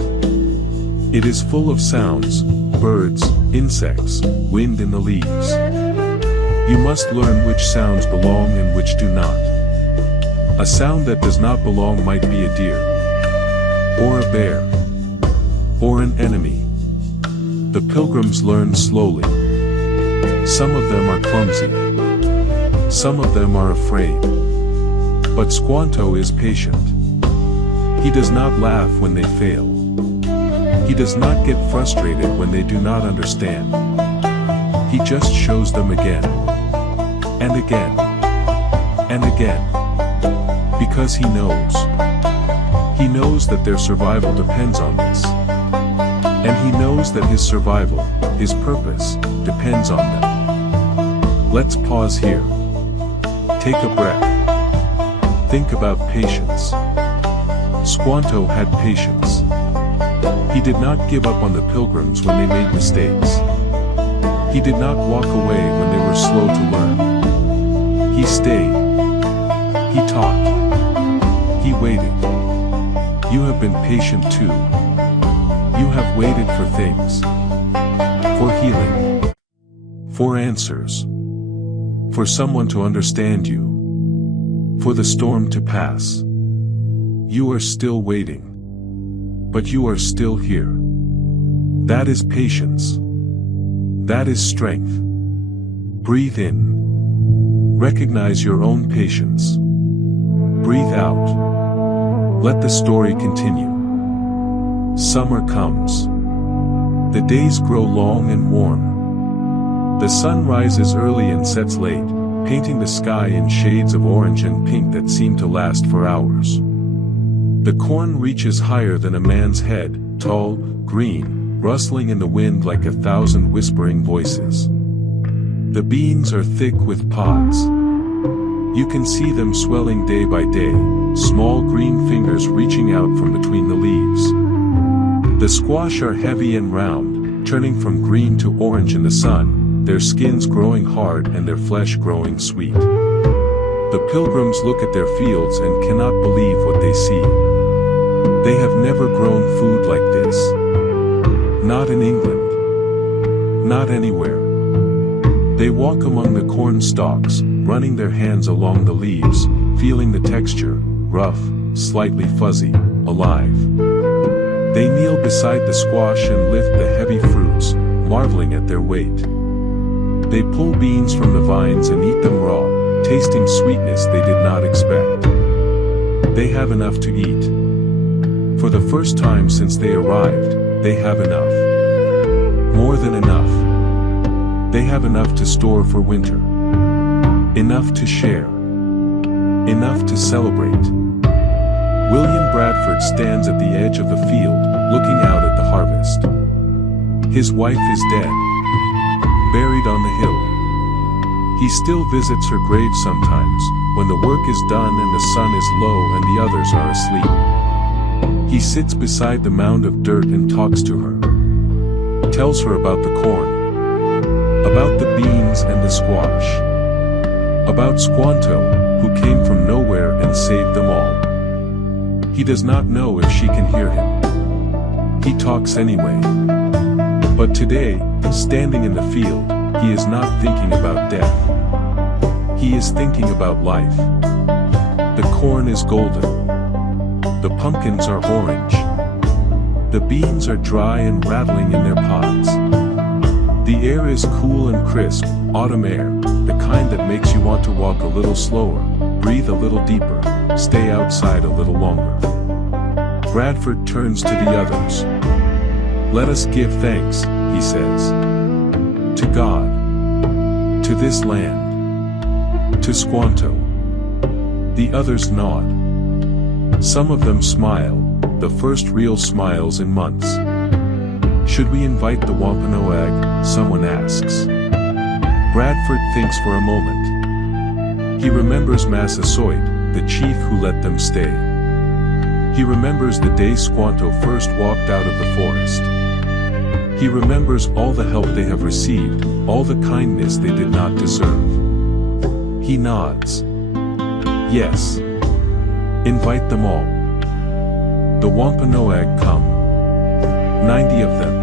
It is full of sounds, birds, insects, wind in the leaves. You must learn which sounds belong and which do not. A sound that does not belong might be a deer, or a bear, or an enemy. The pilgrims learn slowly. Some of them are clumsy. Some of them are afraid. But Squanto is patient. He does not laugh when they fail. He does not get frustrated when they do not understand. He just shows them again, and again, and again. Because he knows. He knows that their survival depends on this. And he knows that his survival, his purpose, depends on them. Let's pause here. Take a breath. Think about patience. Squanto had patience. He did not give up on the pilgrims when they made mistakes. He did not walk away when they were slow to learn. He stayed. He taught. He waited. You have been patient too. You have waited for things. For healing. For answers. For someone to understand you. For the storm to pass. You are still waiting. But you are still here. That is patience. That is strength. Breathe in. Recognize your own patience. Breathe out. Let the story continue. Summer comes. The days grow long and warm. The sun rises early and sets late, painting the sky in shades of orange and pink that seem to last for hours. The corn reaches higher than a man's head, tall, green, rustling in the wind like 1,000 whispering voices. The beans are thick with pods. You can see them swelling day by day, small green fingers reaching out from between the leaves. The squash are heavy and round, turning from green to orange in the sun, their skins growing hard and their flesh growing sweet. The pilgrims look at their fields and cannot believe what they see. They have never grown food like this. Not in England. Not anywhere. They walk among the corn stalks, running their hands along the leaves, feeling the texture, rough, slightly fuzzy, alive. They kneel beside the squash and lift the heavy fruits, marveling at their weight. They pull beans from the vines and eat them raw, tasting sweetness they did not expect. They have enough to eat. For the first time since they arrived, they have enough. More than enough. They have enough to store for winter. Enough to share. Enough to celebrate. William Bradford stands at the edge of the field, looking out at the harvest. His wife is dead, buried on the hill. He still visits her grave sometimes, when the work is done and the sun is low and the others are asleep. He sits beside the mound of dirt and talks to her. Tells her about the corn. About the beans and the squash. About Squanto, who came from nowhere and saved them all. He does not know if she can hear him. He talks anyway. But today, standing in the field, he is not thinking about death. He is thinking about life. The corn is golden. The pumpkins are orange. The beans are dry and rattling in their pods. The air is cool and crisp, autumn air, the kind that makes you want to walk a little slower, breathe a little deeper, stay outside a little longer. Bradford turns to the others. Let us give thanks, he says. To God. To this land. To Squanto. The others nod. Some of them smile, the first real smiles in months. Should we invite the Wampanoag? Someone asks. Bradford thinks for a moment. He remembers Massasoit, the chief who let them stay. He remembers the day Squanto first walked out of the forest. He remembers all the help they have received, all the kindness they did not deserve. He nods. Yes. Invite them all. The Wampanoag come. 90 of them.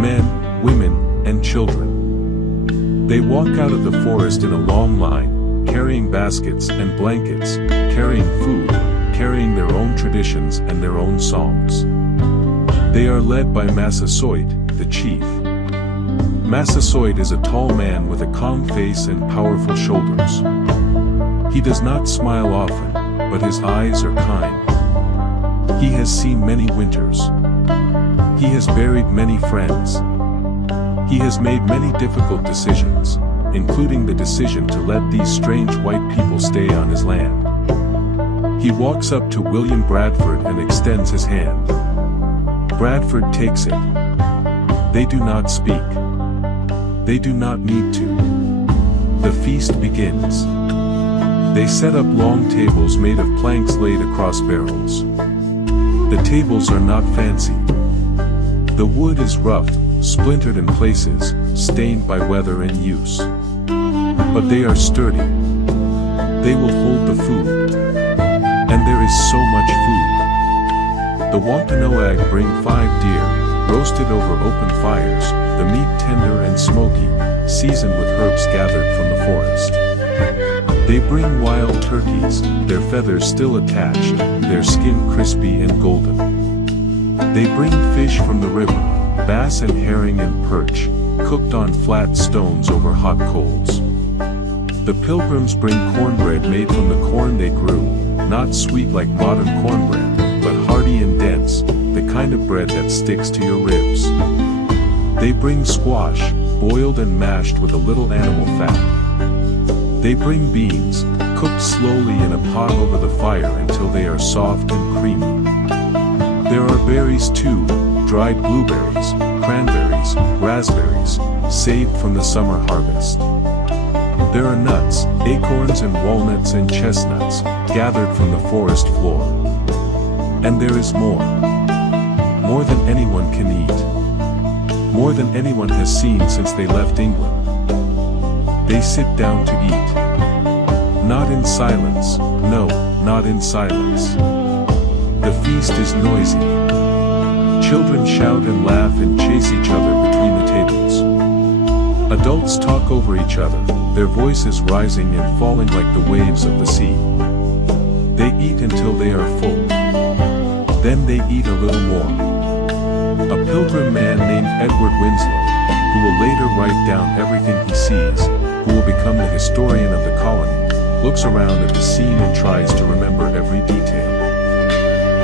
Men, women, and children. They walk out of the forest in a long line, carrying baskets and blankets, carrying food, carrying their own traditions and their own songs. They are led by Massasoit, the chief. Massasoit is a tall man with a calm face and powerful shoulders. He does not smile often, but his eyes are kind. He has seen many winters. He has buried many friends. He has made many difficult decisions, including the decision to let these strange white people stay on his land. He walks up to William Bradford and extends his hand. Bradford takes it. They do not speak. They do not need to. The feast begins. They set up long tables made of planks laid across barrels. The tables are not fancy. The wood is rough, splintered in places, stained by weather and use. But they are sturdy. They will hold the food. And there is so much food. The Wampanoag bring 5 deer, roasted over open fires, the meat tender and smoky, seasoned with herbs gathered from the forest. They bring wild turkeys, their feathers still attached, their skin crispy and golden. They bring fish from the river, bass and herring and perch, cooked on flat stones over hot coals. The pilgrims bring cornbread made from the corn they grew, not sweet like modern cornbread, but hearty and dense, the kind of bread that sticks to your ribs. They bring squash, boiled and mashed with a little animal fat. They bring beans, cooked slowly in a pot over the fire until they are soft and creamy. There are berries too, dried blueberries, cranberries, raspberries, saved from the summer harvest. There are nuts, acorns and walnuts and chestnuts, gathered from the forest floor. And there is more. More than anyone can eat. More than anyone has seen since they left England. They sit down to eat. Not in silence, no, not in silence. The feast is noisy. Children shout and laugh and chase each other between the tables. Adults talk over each other, their voices rising and falling like the waves of the sea. They eat until they are full. Then they eat a little more. A pilgrim man named Edward Winslow, who will later write down everything he sees, who will become the historian of the colony, looks around at the scene and tries to remember every detail.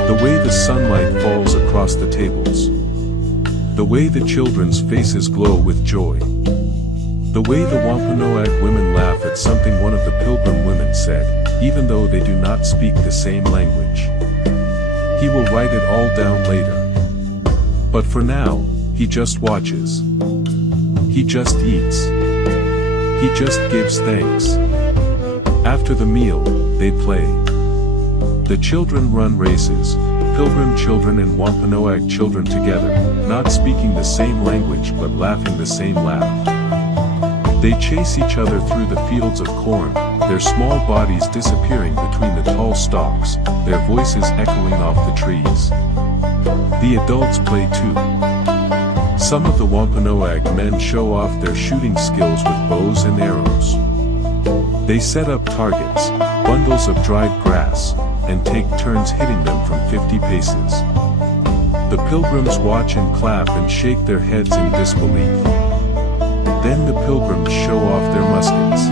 The way the sunlight falls across the tables. The way the children's faces glow with joy. The way the Wampanoag women laugh at something one of the pilgrim women said, even though they do not speak the same language. He will write it all down later. But for now, he just watches. He just eats. He just gives thanks. After the meal, they play. The children run races, Pilgrim children and Wampanoag children together, not speaking the same language but laughing the same laugh. They chase each other through the fields of corn, their small bodies disappearing between the tall stalks, their voices echoing off the trees. The adults play too. Some of the Wampanoag men show off their shooting skills with bows and arrows. They set up targets, bundles of dried grass, and take turns hitting them from 50 paces. The pilgrims watch and clap and shake their heads in disbelief. Then the pilgrims show off their muskets.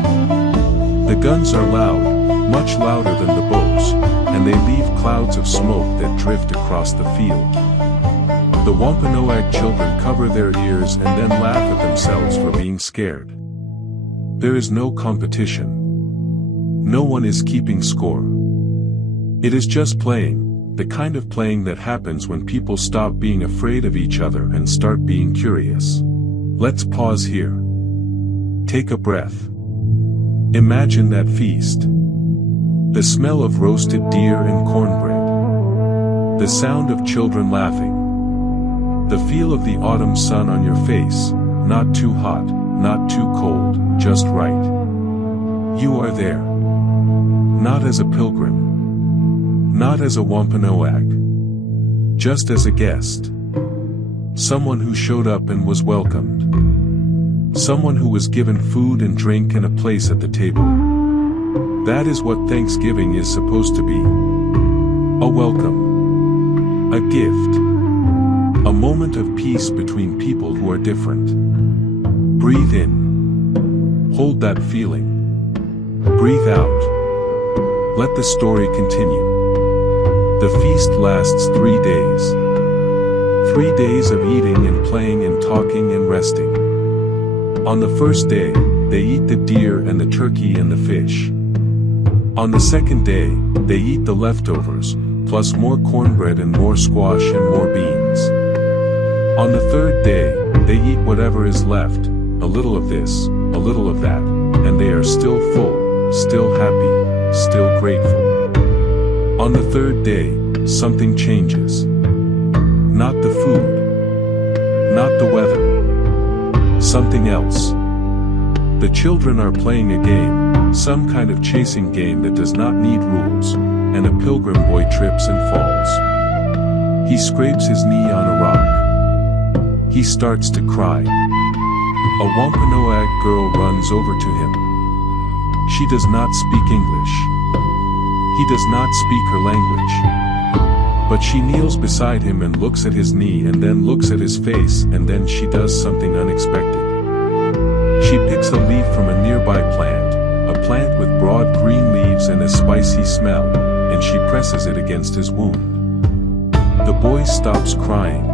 The guns are loud, much louder than the bows, and they leave clouds of smoke that drift across the field. The Wampanoag children cover their ears and then laugh at themselves for being scared. There is no competition. No one is keeping score. It is just playing, the kind of playing that happens when people stop being afraid of each other and start being curious. Let's pause here. Take a breath. Imagine that feast. The smell of roasted deer and cornbread. The sound of children laughing. The feel of the autumn sun on your face, not too hot, not too cold, just right. You are there. Not as a pilgrim. Not as a Wampanoag. Just as a guest. Someone who showed up and was welcomed. Someone who was given food and drink and a place at the table. That is what Thanksgiving is supposed to be. A welcome. A gift. A moment of peace between people who are different. Breathe in. Hold that feeling. Breathe out. Let the story continue. The feast lasts 3 days. 3 days of eating and playing and talking and resting. On the first day, they eat the deer and the turkey and the fish. On the second day, they eat the leftovers, plus more cornbread and more squash and more beans. On the third day, they eat whatever is left, a little of this, a little of that, and they are still full, still happy, still grateful. On the third day, something changes. Not the food. Not the weather. Something else. The children are playing a game, some kind of chasing game that does not need rules, and a pilgrim boy trips and falls. He scrapes his knee on a rock. He starts to cry. A Wampanoag girl runs over to him. She does not speak English. He does not speak her language. But she kneels beside him and looks at his knee and then looks at his face, and then she does something unexpected. She picks a leaf from a nearby plant, a plant with broad green leaves and a spicy smell, and she presses it against his wound. The boy stops crying.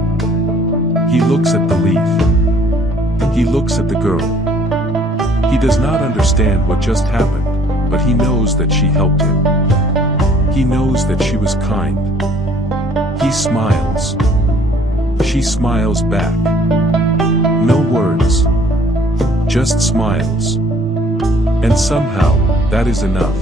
He looks at the leaf. He looks at the girl. He does not understand what just happened, but he knows that she helped him. He knows that she was kind. He smiles. She smiles back. No words. Just smiles. And somehow, that is enough.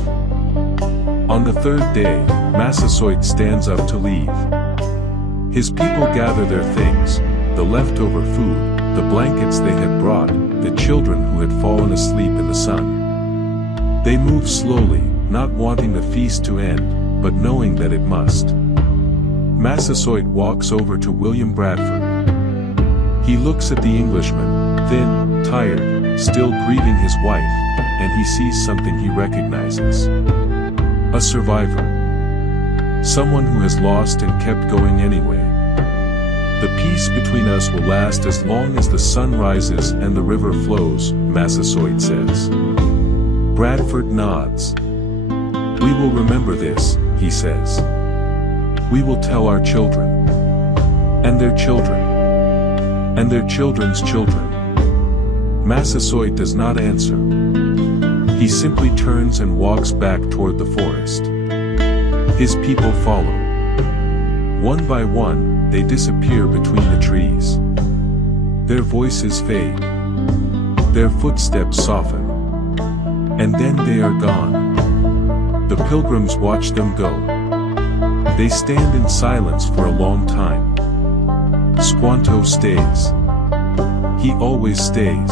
On the third day, Massasoit stands up to leave. His people gather their things, the leftover food, the blankets they had brought, the children who had fallen asleep in the sun. They move slowly, not wanting the feast to end, but knowing that it must. Massasoit walks over to William Bradford. He looks at the Englishman, thin, tired, still grieving his wife, and he sees something he recognizes. A survivor. Someone who has lost and kept going anyway. The peace between us will last as long as the sun rises and the river flows, Massasoit says. Bradford nods. We will remember this, he says. We will tell our children. And their children. And their children's children. Massasoit does not answer. He simply turns and walks back toward the forest. His people follow. One by one, they disappear between the trees. Their voices fade. Their footsteps soften. And then they are gone. The pilgrims watch them go. They stand in silence for a long time. Squanto stays. He always stays.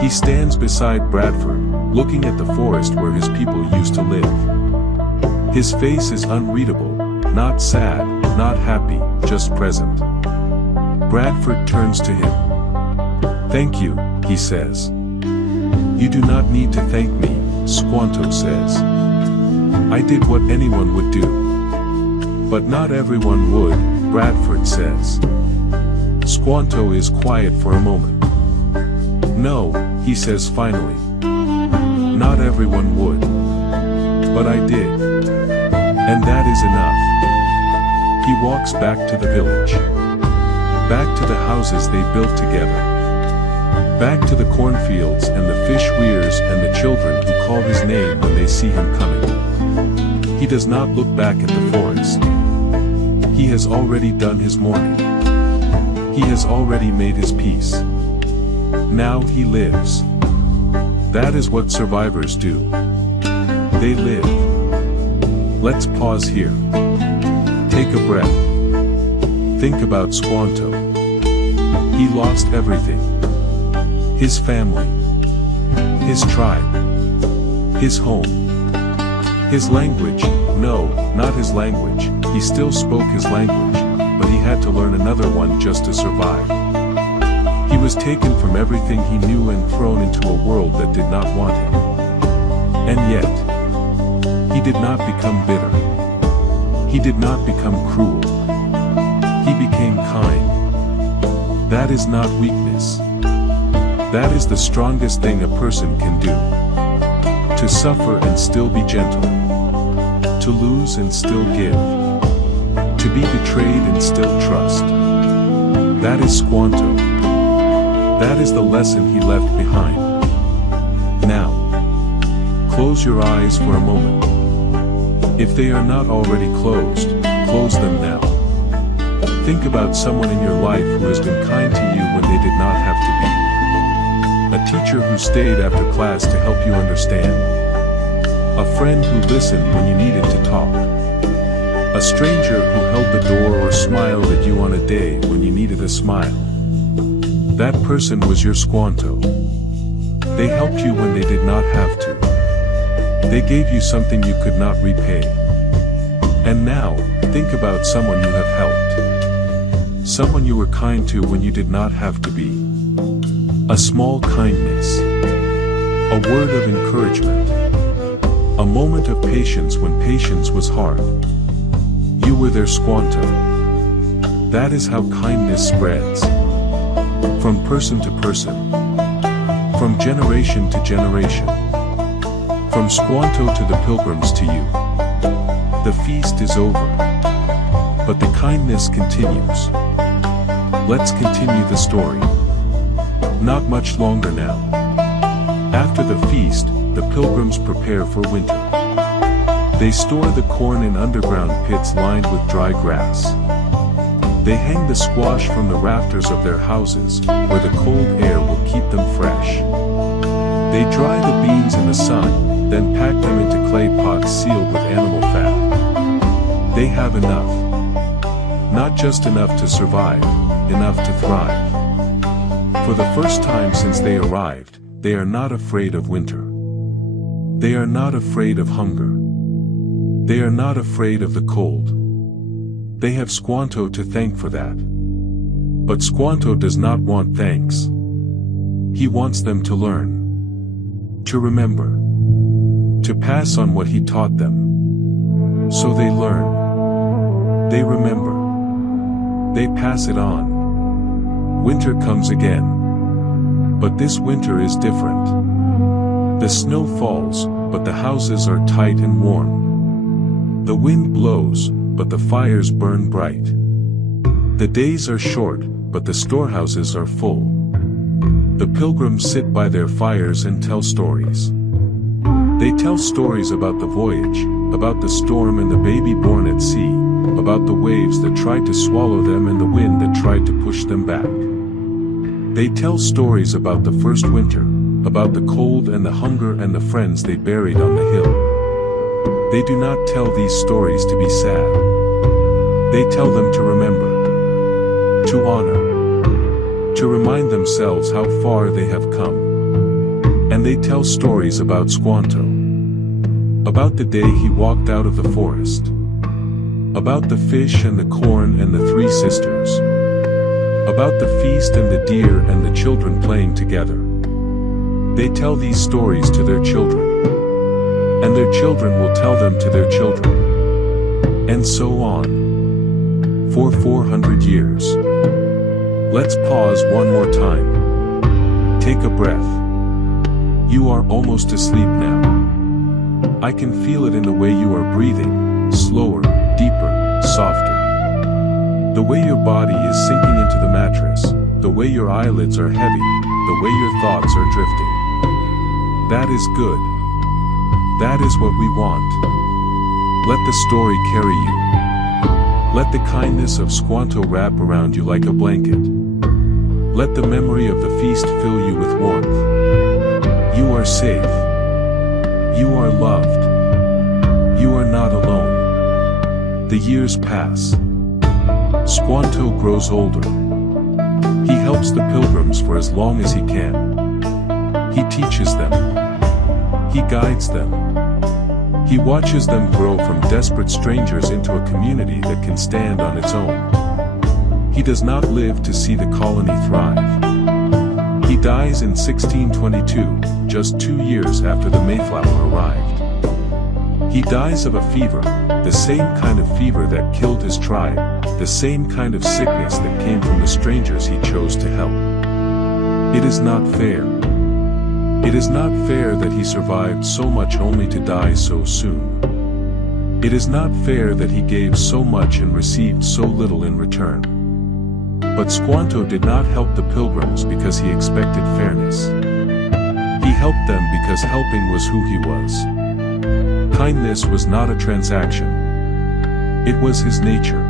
He stands beside Bradford, looking at the forest where his people used to live. His face is unreadable, not sad, not happy, just present. Bradford turns to him. "Thank you," he says. "You do not need to thank me," Squanto says. "I did what anyone would do." "But not everyone would," Bradford says. Squanto is quiet for a moment. "No," he says finally. "Not everyone would. But I did. And that is enough." He walks back to the village. Back to the houses they built together. Back to the cornfields and the fish weirs and the children who call his name when they see him coming. He does not look back at the forest. He has already done his mourning. He has already made his peace. Now he lives. That is what survivors do. They live. Let's pause here. Take a breath. Think about Squanto. He lost everything. His family. His tribe. His home. His language. No, not his language. He still spoke his language, but he had to learn another one just to survive. He was taken from everything he knew and thrown into a world that did not want him. And yet, he did not become bitter. He did not become cruel. He became kind. That is not weakness. That is the strongest thing a person can do. To suffer and still be gentle. To lose and still give. To be betrayed and still trust. That is Squanto. That is the lesson he left behind. Now, close your eyes for a moment. If they are not already closed, close them now. Think about someone in your life who has been kind to you when they did not have to be. A teacher who stayed after class to help you understand. A friend who listened when you needed to talk. A stranger who held the door or smiled at you on a day when you needed a smile. That person was your Squanto. They helped you when they did not have to. They gave you something you could not repay. And now, think about someone you have helped. Someone you were kind to when you did not have to be. A small kindness. A word of encouragement. A moment of patience when patience was hard. You were their Squanto. That is how kindness spreads. From person to person. From generation to generation. From Squanto to the pilgrims to you. The feast is over. But the kindness continues. Let's continue the story. Not much longer now. After the feast, the pilgrims prepare for winter. They store the corn in underground pits lined with dry grass. They hang the squash from the rafters of their houses, where the cold air will keep them fresh. They dry the beans in the sun, then pack them into clay pots sealed with animal fat. They have enough. Not just enough to survive, enough to thrive. For the first time since they arrived, they are not afraid of winter. They are not afraid of hunger. They are not afraid of the cold. They have Squanto to thank for that. But Squanto does not want thanks. He wants them to learn. To remember. To pass on what he taught them. So they learn. They remember. They pass it on. Winter comes again. But this winter is different. The snow falls, but the houses are tight and warm. The wind blows, but the fires burn bright. The days are short, but the storehouses are full. The pilgrims sit by their fires and tell stories. They tell stories about the voyage, about the storm and the baby born at sea, about the waves that tried to swallow them and the wind that tried to push them back. They tell stories about the first winter, about the cold and the hunger and the friends they buried on the hill. They do not tell these stories to be sad. They tell them to remember, to honor, to remind themselves how far they have come. And they tell stories about Squanto, about the day he walked out of the forest, about the fish and the corn and the three sisters, about the feast and the deer and the children playing together. They tell these stories to their children, and their children will tell them to their children, and so on, for 400 years. Let's pause one more time. Take a breath. You are almost asleep now. I can feel it in the way you are breathing, slower, deeper, softer. The way your body is sinking into the mattress, the way your eyelids are heavy, the way your thoughts are drifting. That is good. That is what we want. Let the story carry you. Let the kindness of Squanto wrap around you like a blanket. Let the memory of the feast fill you with warmth. You are safe. You are loved. You are not alone. The years pass. Squanto grows older. He helps the pilgrims for as long as he can. He teaches them. He guides them. He watches them grow from desperate strangers into a community that can stand on its own. He does not live to see the colony thrive. He dies in 1622, just 2 years after the Mayflower arrived. He dies of a fever, the same kind of fever that killed his tribe, the same kind of sickness that came from the strangers he chose to help. It is not fair. It is not fair that he survived so much only to die so soon. It is not fair that he gave so much and received so little in return. But Squanto did not help the pilgrims because he expected fairness. He helped them because helping was who he was. Kindness was not a transaction. It was his nature.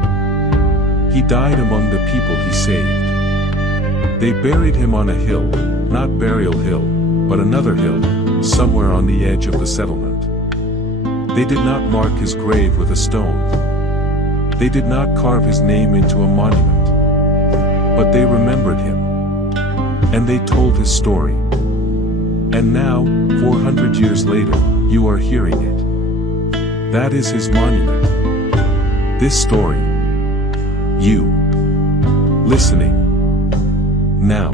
He died among the people he saved. They buried him on a hill, not Burial Hill, but another hill, somewhere on the edge of the settlement. They did not mark his grave with a stone. They did not carve his name into a monument. But they remembered him. And they told his story. And now, 400 years later, you are hearing it. That is his monument. This story. You. Listening. Now.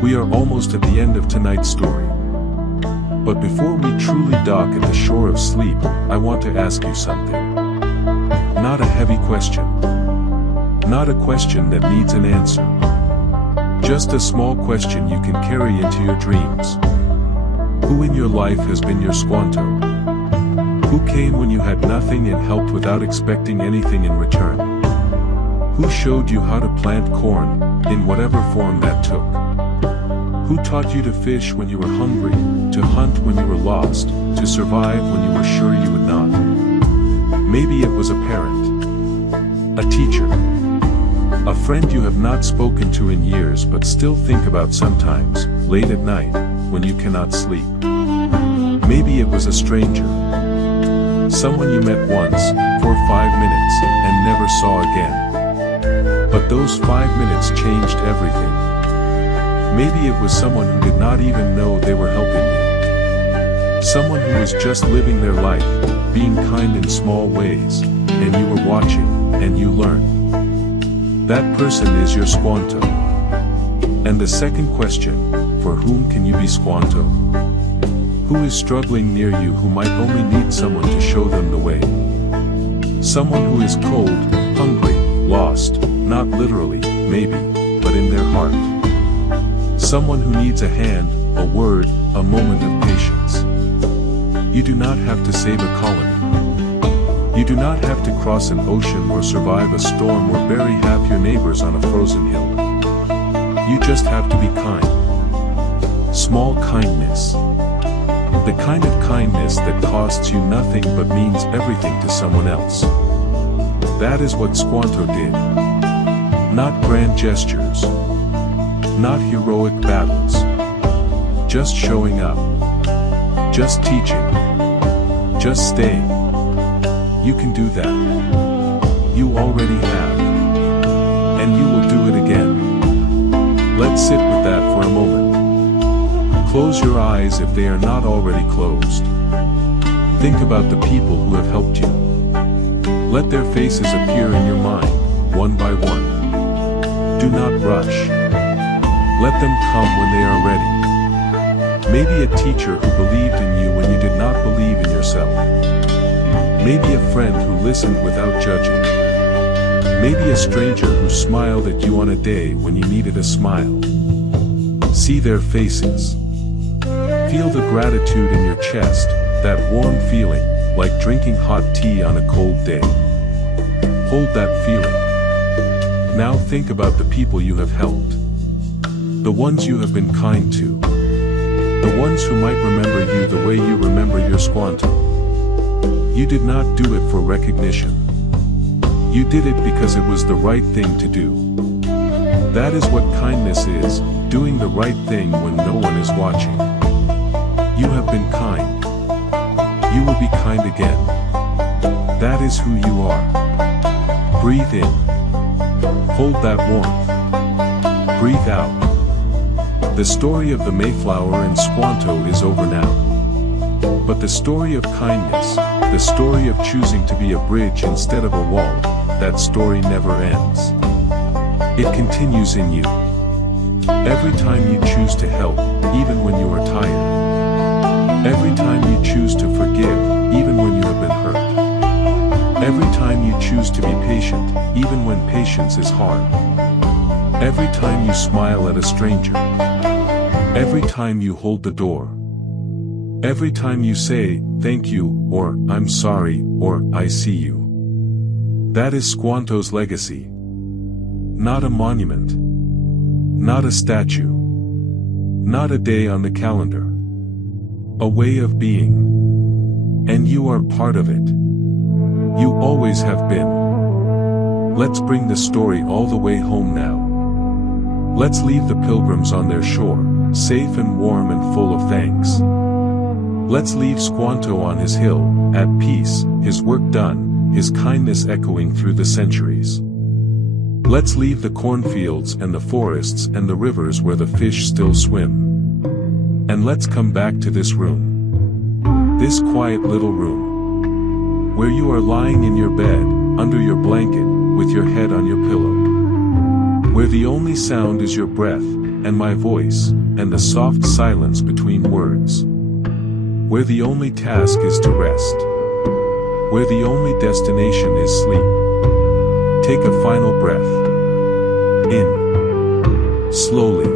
We are almost at the end of tonight's story. But before we truly dock at the shore of sleep, I want to ask you something. Not a heavy question. Not a question that needs an answer. Just a small question you can carry into your dreams. Who in your life has been your Squanto? Who came when you had nothing and helped without expecting anything in return? Who showed you how to plant corn, in whatever form that took? Who taught you to fish when you were hungry, to hunt when you were lost, to survive when you were sure you would not? Maybe it was a parent, a teacher, a friend you have not spoken to in years but still think about sometimes, late at night, when you cannot sleep. Maybe it was a stranger, someone you met once, for 5 minutes, and never saw again. But those 5 minutes changed everything. Maybe it was someone who did not even know they were helping you. Someone who was just living their life, being kind in small ways, and you were watching, and you learned. That person is your Squanto. And the second question, for whom can you be Squanto? Who is struggling near you who might only need someone to show them the way? Someone who is cold, hungry, lost, not literally, maybe, but in their heart. Someone who needs a hand, a word, a moment of patience. You do not have to save a colony. You do not have to cross an ocean or survive a storm or bury half your neighbors on a frozen hill. You just have to be kind. Small kindness. The kind of kindness that costs you nothing but means everything to someone else. That is what Squanto did. Not grand gestures. Not heroic battles. Just showing up. Just teaching. Just staying. You can do that. You already have. And you will do it again. Let's sit with that for a moment. Close your eyes if they are not already closed. Think about the people who have helped you. Let their faces appear in your mind, one by one. Do not rush. Let them come when they are ready. Maybe a teacher who believed in you when you did not believe in yourself. Maybe a friend who listened without judging. Maybe a stranger who smiled at you on a day when you needed a smile. See their faces. Feel the gratitude in your chest, that warm feeling, like drinking hot tea on a cold day. Hold that feeling. Now think about the people you have helped. The ones you have been kind to. The ones who might remember you the way you remember your Squanto. You did not do it for recognition. You did it because it was the right thing to do. That is what kindness is, doing the right thing when no one is watching. You have been kind. You will be kind again. That is who you are. Breathe in. Hold that warmth. Breathe out. The story of the Mayflower and Squanto is over now. But the story of kindness, the story of choosing to be a bridge instead of a wall, that story never ends. It continues in you. Every time you choose to help, even when you are tired. Every time you choose to forgive, even when you have been hurt. Every time you choose to be patient, even when patience is hard. Every time you smile at a stranger. Every time you hold the door. Every time you say, thank you, or I'm sorry, or I see you. That is Squanto's legacy. Not a monument. Not a statue. Not a day on the calendar. A way of being. And you are part of it. You always have been. Let's bring the story all the way home now. Let's leave the pilgrims on their shore, safe and warm and full of thanks. Let's leave Squanto on his hill, at peace, his work done, his kindness echoing through the centuries. Let's leave the cornfields and the forests and the rivers where the fish still swim. And let's come back to this room. This quiet little room. Where you are lying in your bed, under your blanket, with your head on your pillow. Where the only sound is your breath, and my voice, and the soft silence between words. Where the only task is to rest. Where the only destination is sleep. Take a final breath. In. Slowly.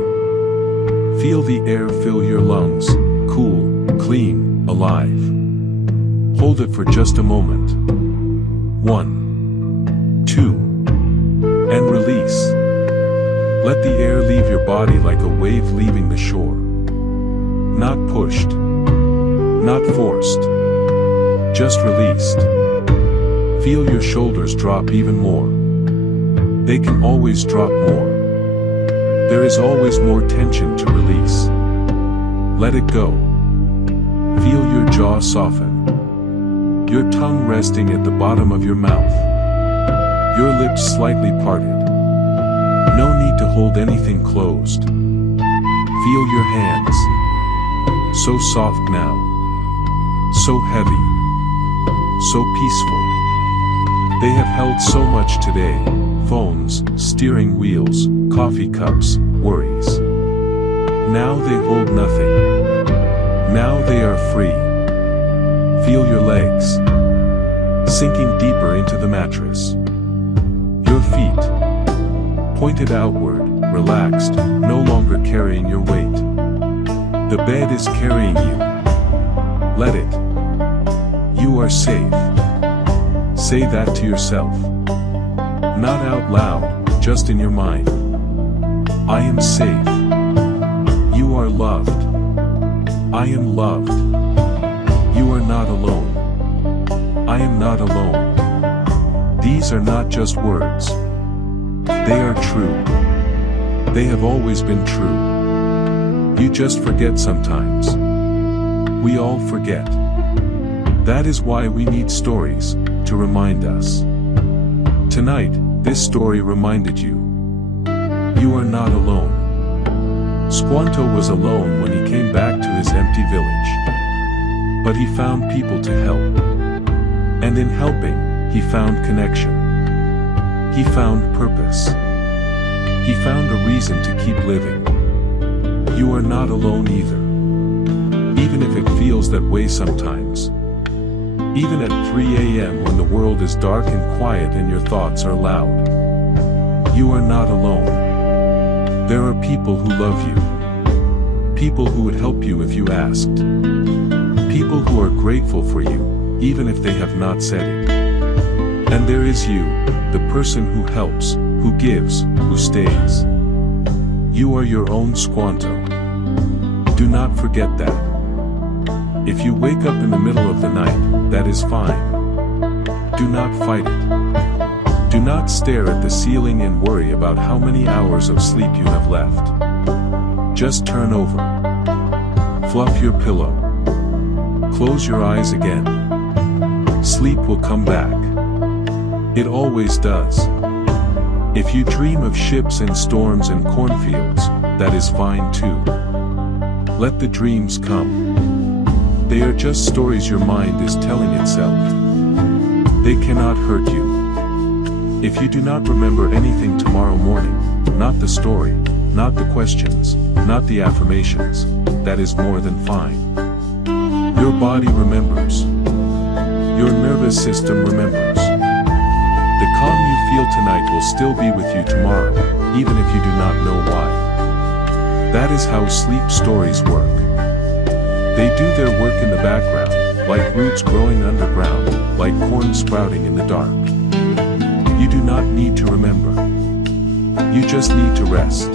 Feel the air fill your lungs, cool, clean, alive. Hold it for just a moment. 1, 2, and release. Let the air leave your body like a wave leaving the shore. Not pushed. Not forced. Just released. Feel your shoulders drop even more. They can always drop more. There is always more tension to release. Let it go. Feel your jaw soften. Your tongue resting at the bottom of your mouth. Your lips slightly parted. No need to hold anything closed. Feel your hands. So soft now. So heavy. So peaceful. They have held so much today. Phones, steering wheels, coffee cups, worries. Now they hold nothing. Now they are free. Feel your legs sinking deeper into the mattress. Your feet pointed outward, relaxed, no longer carrying your weight. The bed is carrying you. Let it. You are safe. Say that to yourself. Not out loud, just in your mind. I am safe. You are loved. I am loved. You are not alone. I am not alone. These are not just words. They are true. They have always been true. You just forget sometimes. We all forget. That is why we need stories, to remind us. Tonight, this story reminded you. You are not alone. Squanto was alone when he came back to his empty village. But he found people to help. And in helping, he found connection. He found purpose. He found a reason to keep living. You are not alone either. Even if it feels that way sometimes. Even at 3 a.m. when the world is dark and quiet and your thoughts are loud. You are not alone. There are people who love you. People who would help you if you asked. People who are grateful for you, even if they have not said it. And there is you, the person who helps, who gives, who stays. You are your own Squanto. Do not forget that. If you wake up in the middle of the night, that is fine. Do not fight it. Do not stare at the ceiling and worry about how many hours of sleep you have left. Just turn over. Fluff your pillow. Close your eyes again. Sleep will come back. It always does. If you dream of ships and storms and cornfields, that is fine too. Let the dreams come. They are just stories your mind is telling itself. They cannot hurt you. If you do not remember anything tomorrow morning, not the story, not the questions, not the affirmations, that is more than fine. Your body remembers. Your nervous system remembers. The calm you feel tonight will still be with you tomorrow, even if you do not know why. That is how sleep stories work. They do their work in the background, like roots growing underground, like corn sprouting in the dark. You do not need to remember. You just need to rest.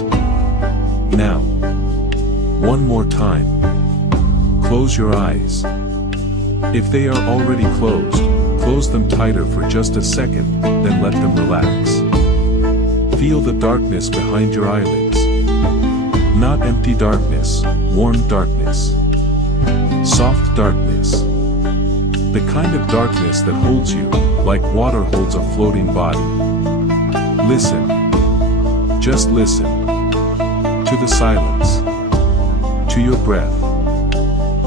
Now. One more time. Close your eyes. If they are already closed, close them tighter for just a second, then let them relax. Feel the darkness behind your eyelids. Not empty darkness, warm darkness. Soft darkness. The kind of darkness that holds you, like water holds a floating body. Listen. Just listen. To the silence. To your breath.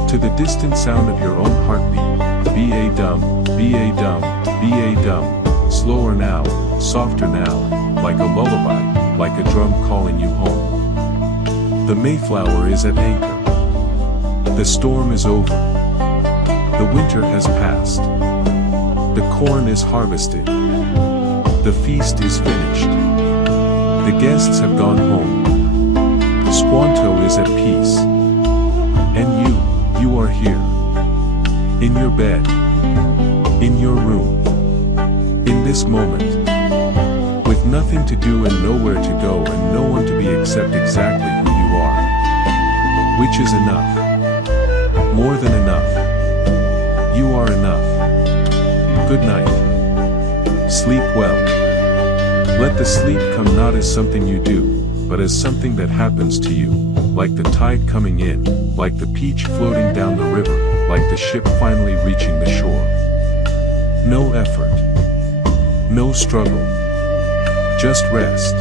To the distant sound of your own heartbeat. Ba-dum, ba-dum, ba-dum. Slower now, softer now, like a lullaby, like a drum calling you home. The Mayflower is at anchor. The storm is over. The winter has passed. The corn is harvested. The feast is finished. The guests have gone home. Squanto is at peace. And you are here. In your bed. In your room. In this moment. With nothing to do and nowhere to go and no one to be except exactly who you are. Which is enough. More than enough. You are enough. Good night. Sleep well. Let the sleep come not as something you do, but as something that happens to you, like the tide coming in, like the peach floating down the river, like the ship finally reaching the shore. No effort. No struggle. Just rest.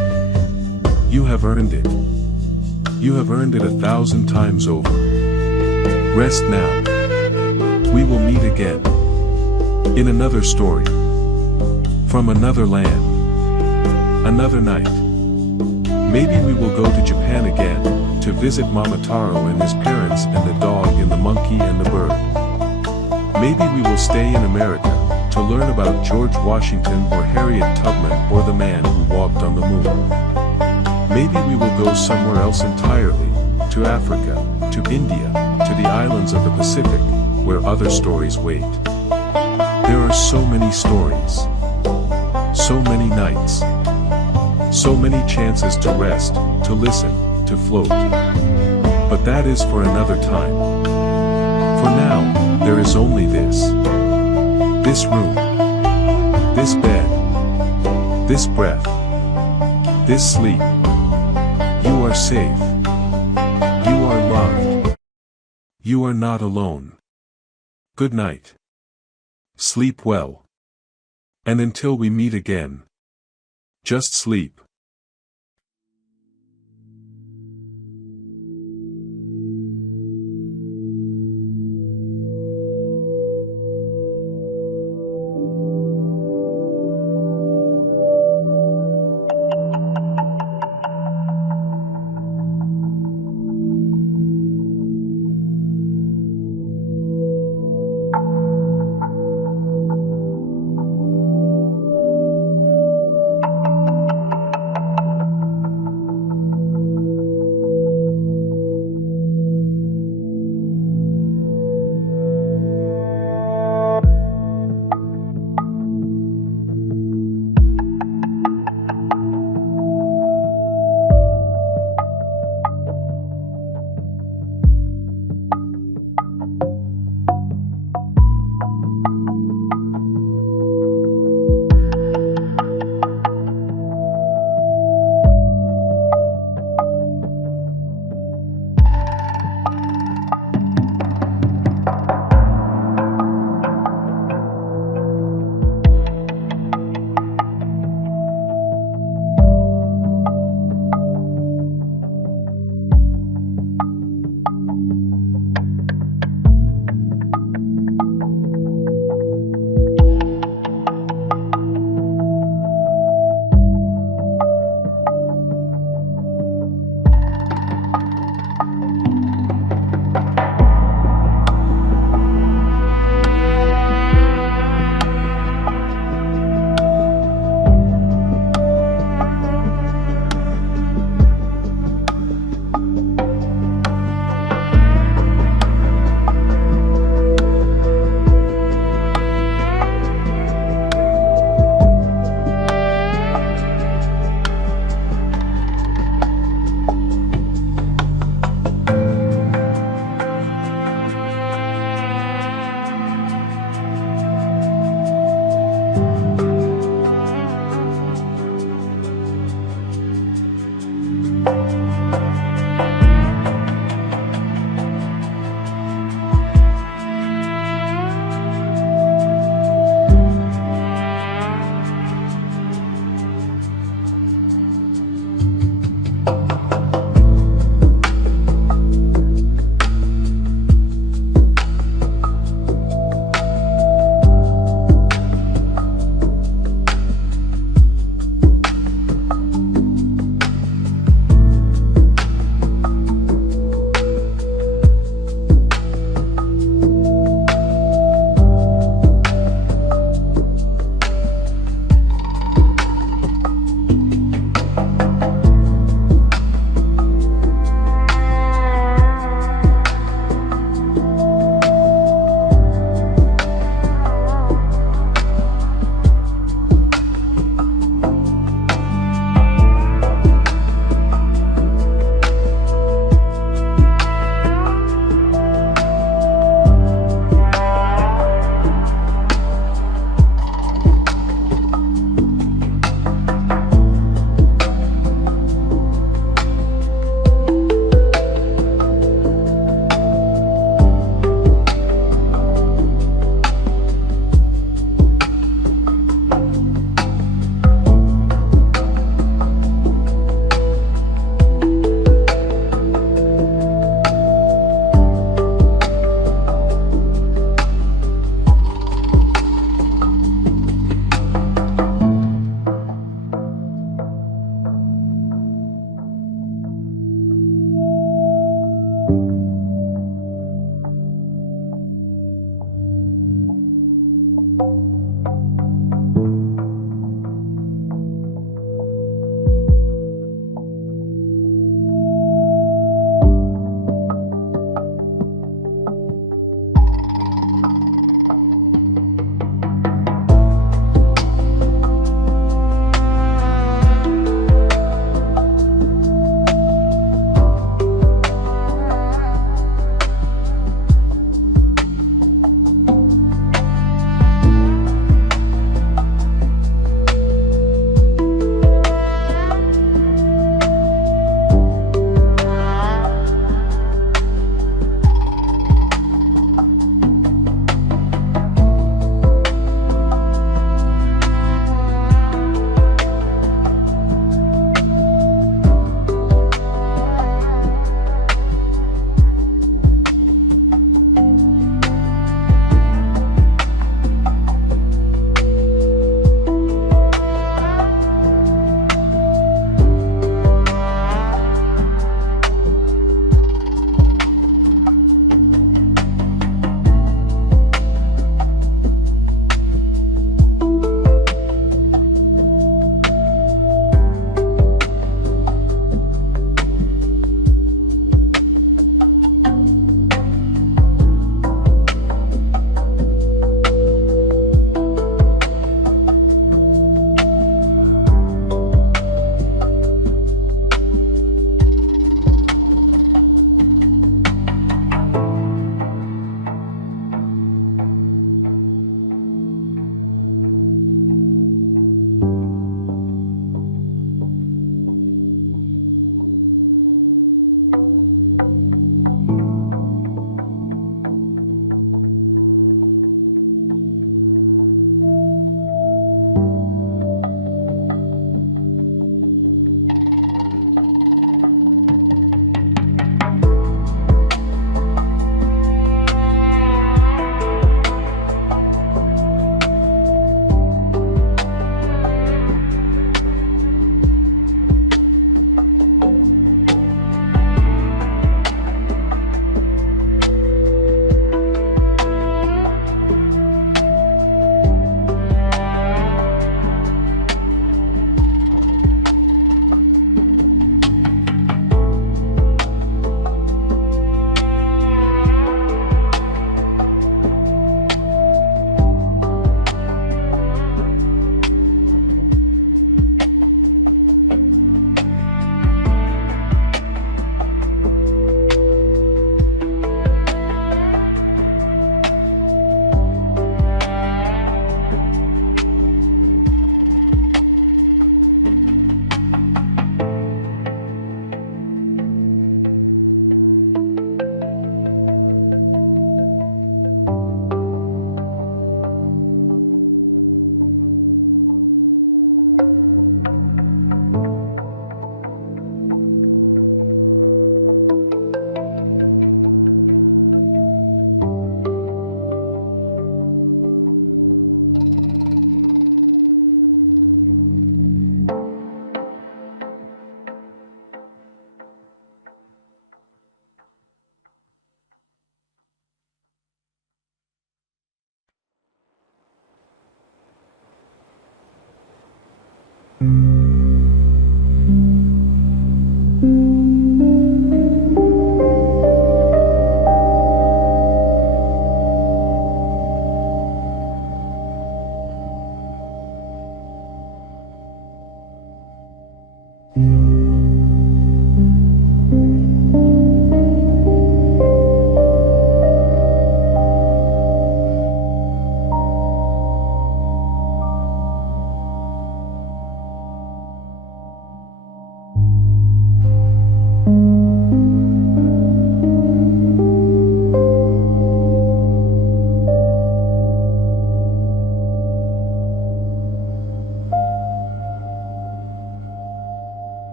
You have earned it. You have earned it 1,000 times over. Rest now. We will meet again. In another story. From another land. Another night. Maybe we will go to Japan again, to visit Momotaro and his parents and the dog and the monkey and the bird. Maybe we will stay in America, to learn about George Washington or Harriet Tubman or the man who walked on the moon. Maybe we will go somewhere else entirely, to Africa, to India, to the islands of the Pacific, where other stories wait. There are so many stories. So many nights. So many chances to rest, to listen, to float. But that is for another time. For now, there is only this. This room. This bed. This breath. This sleep. You are safe. You are loved. You are not alone. Good night. Sleep well. And until we meet again, just sleep.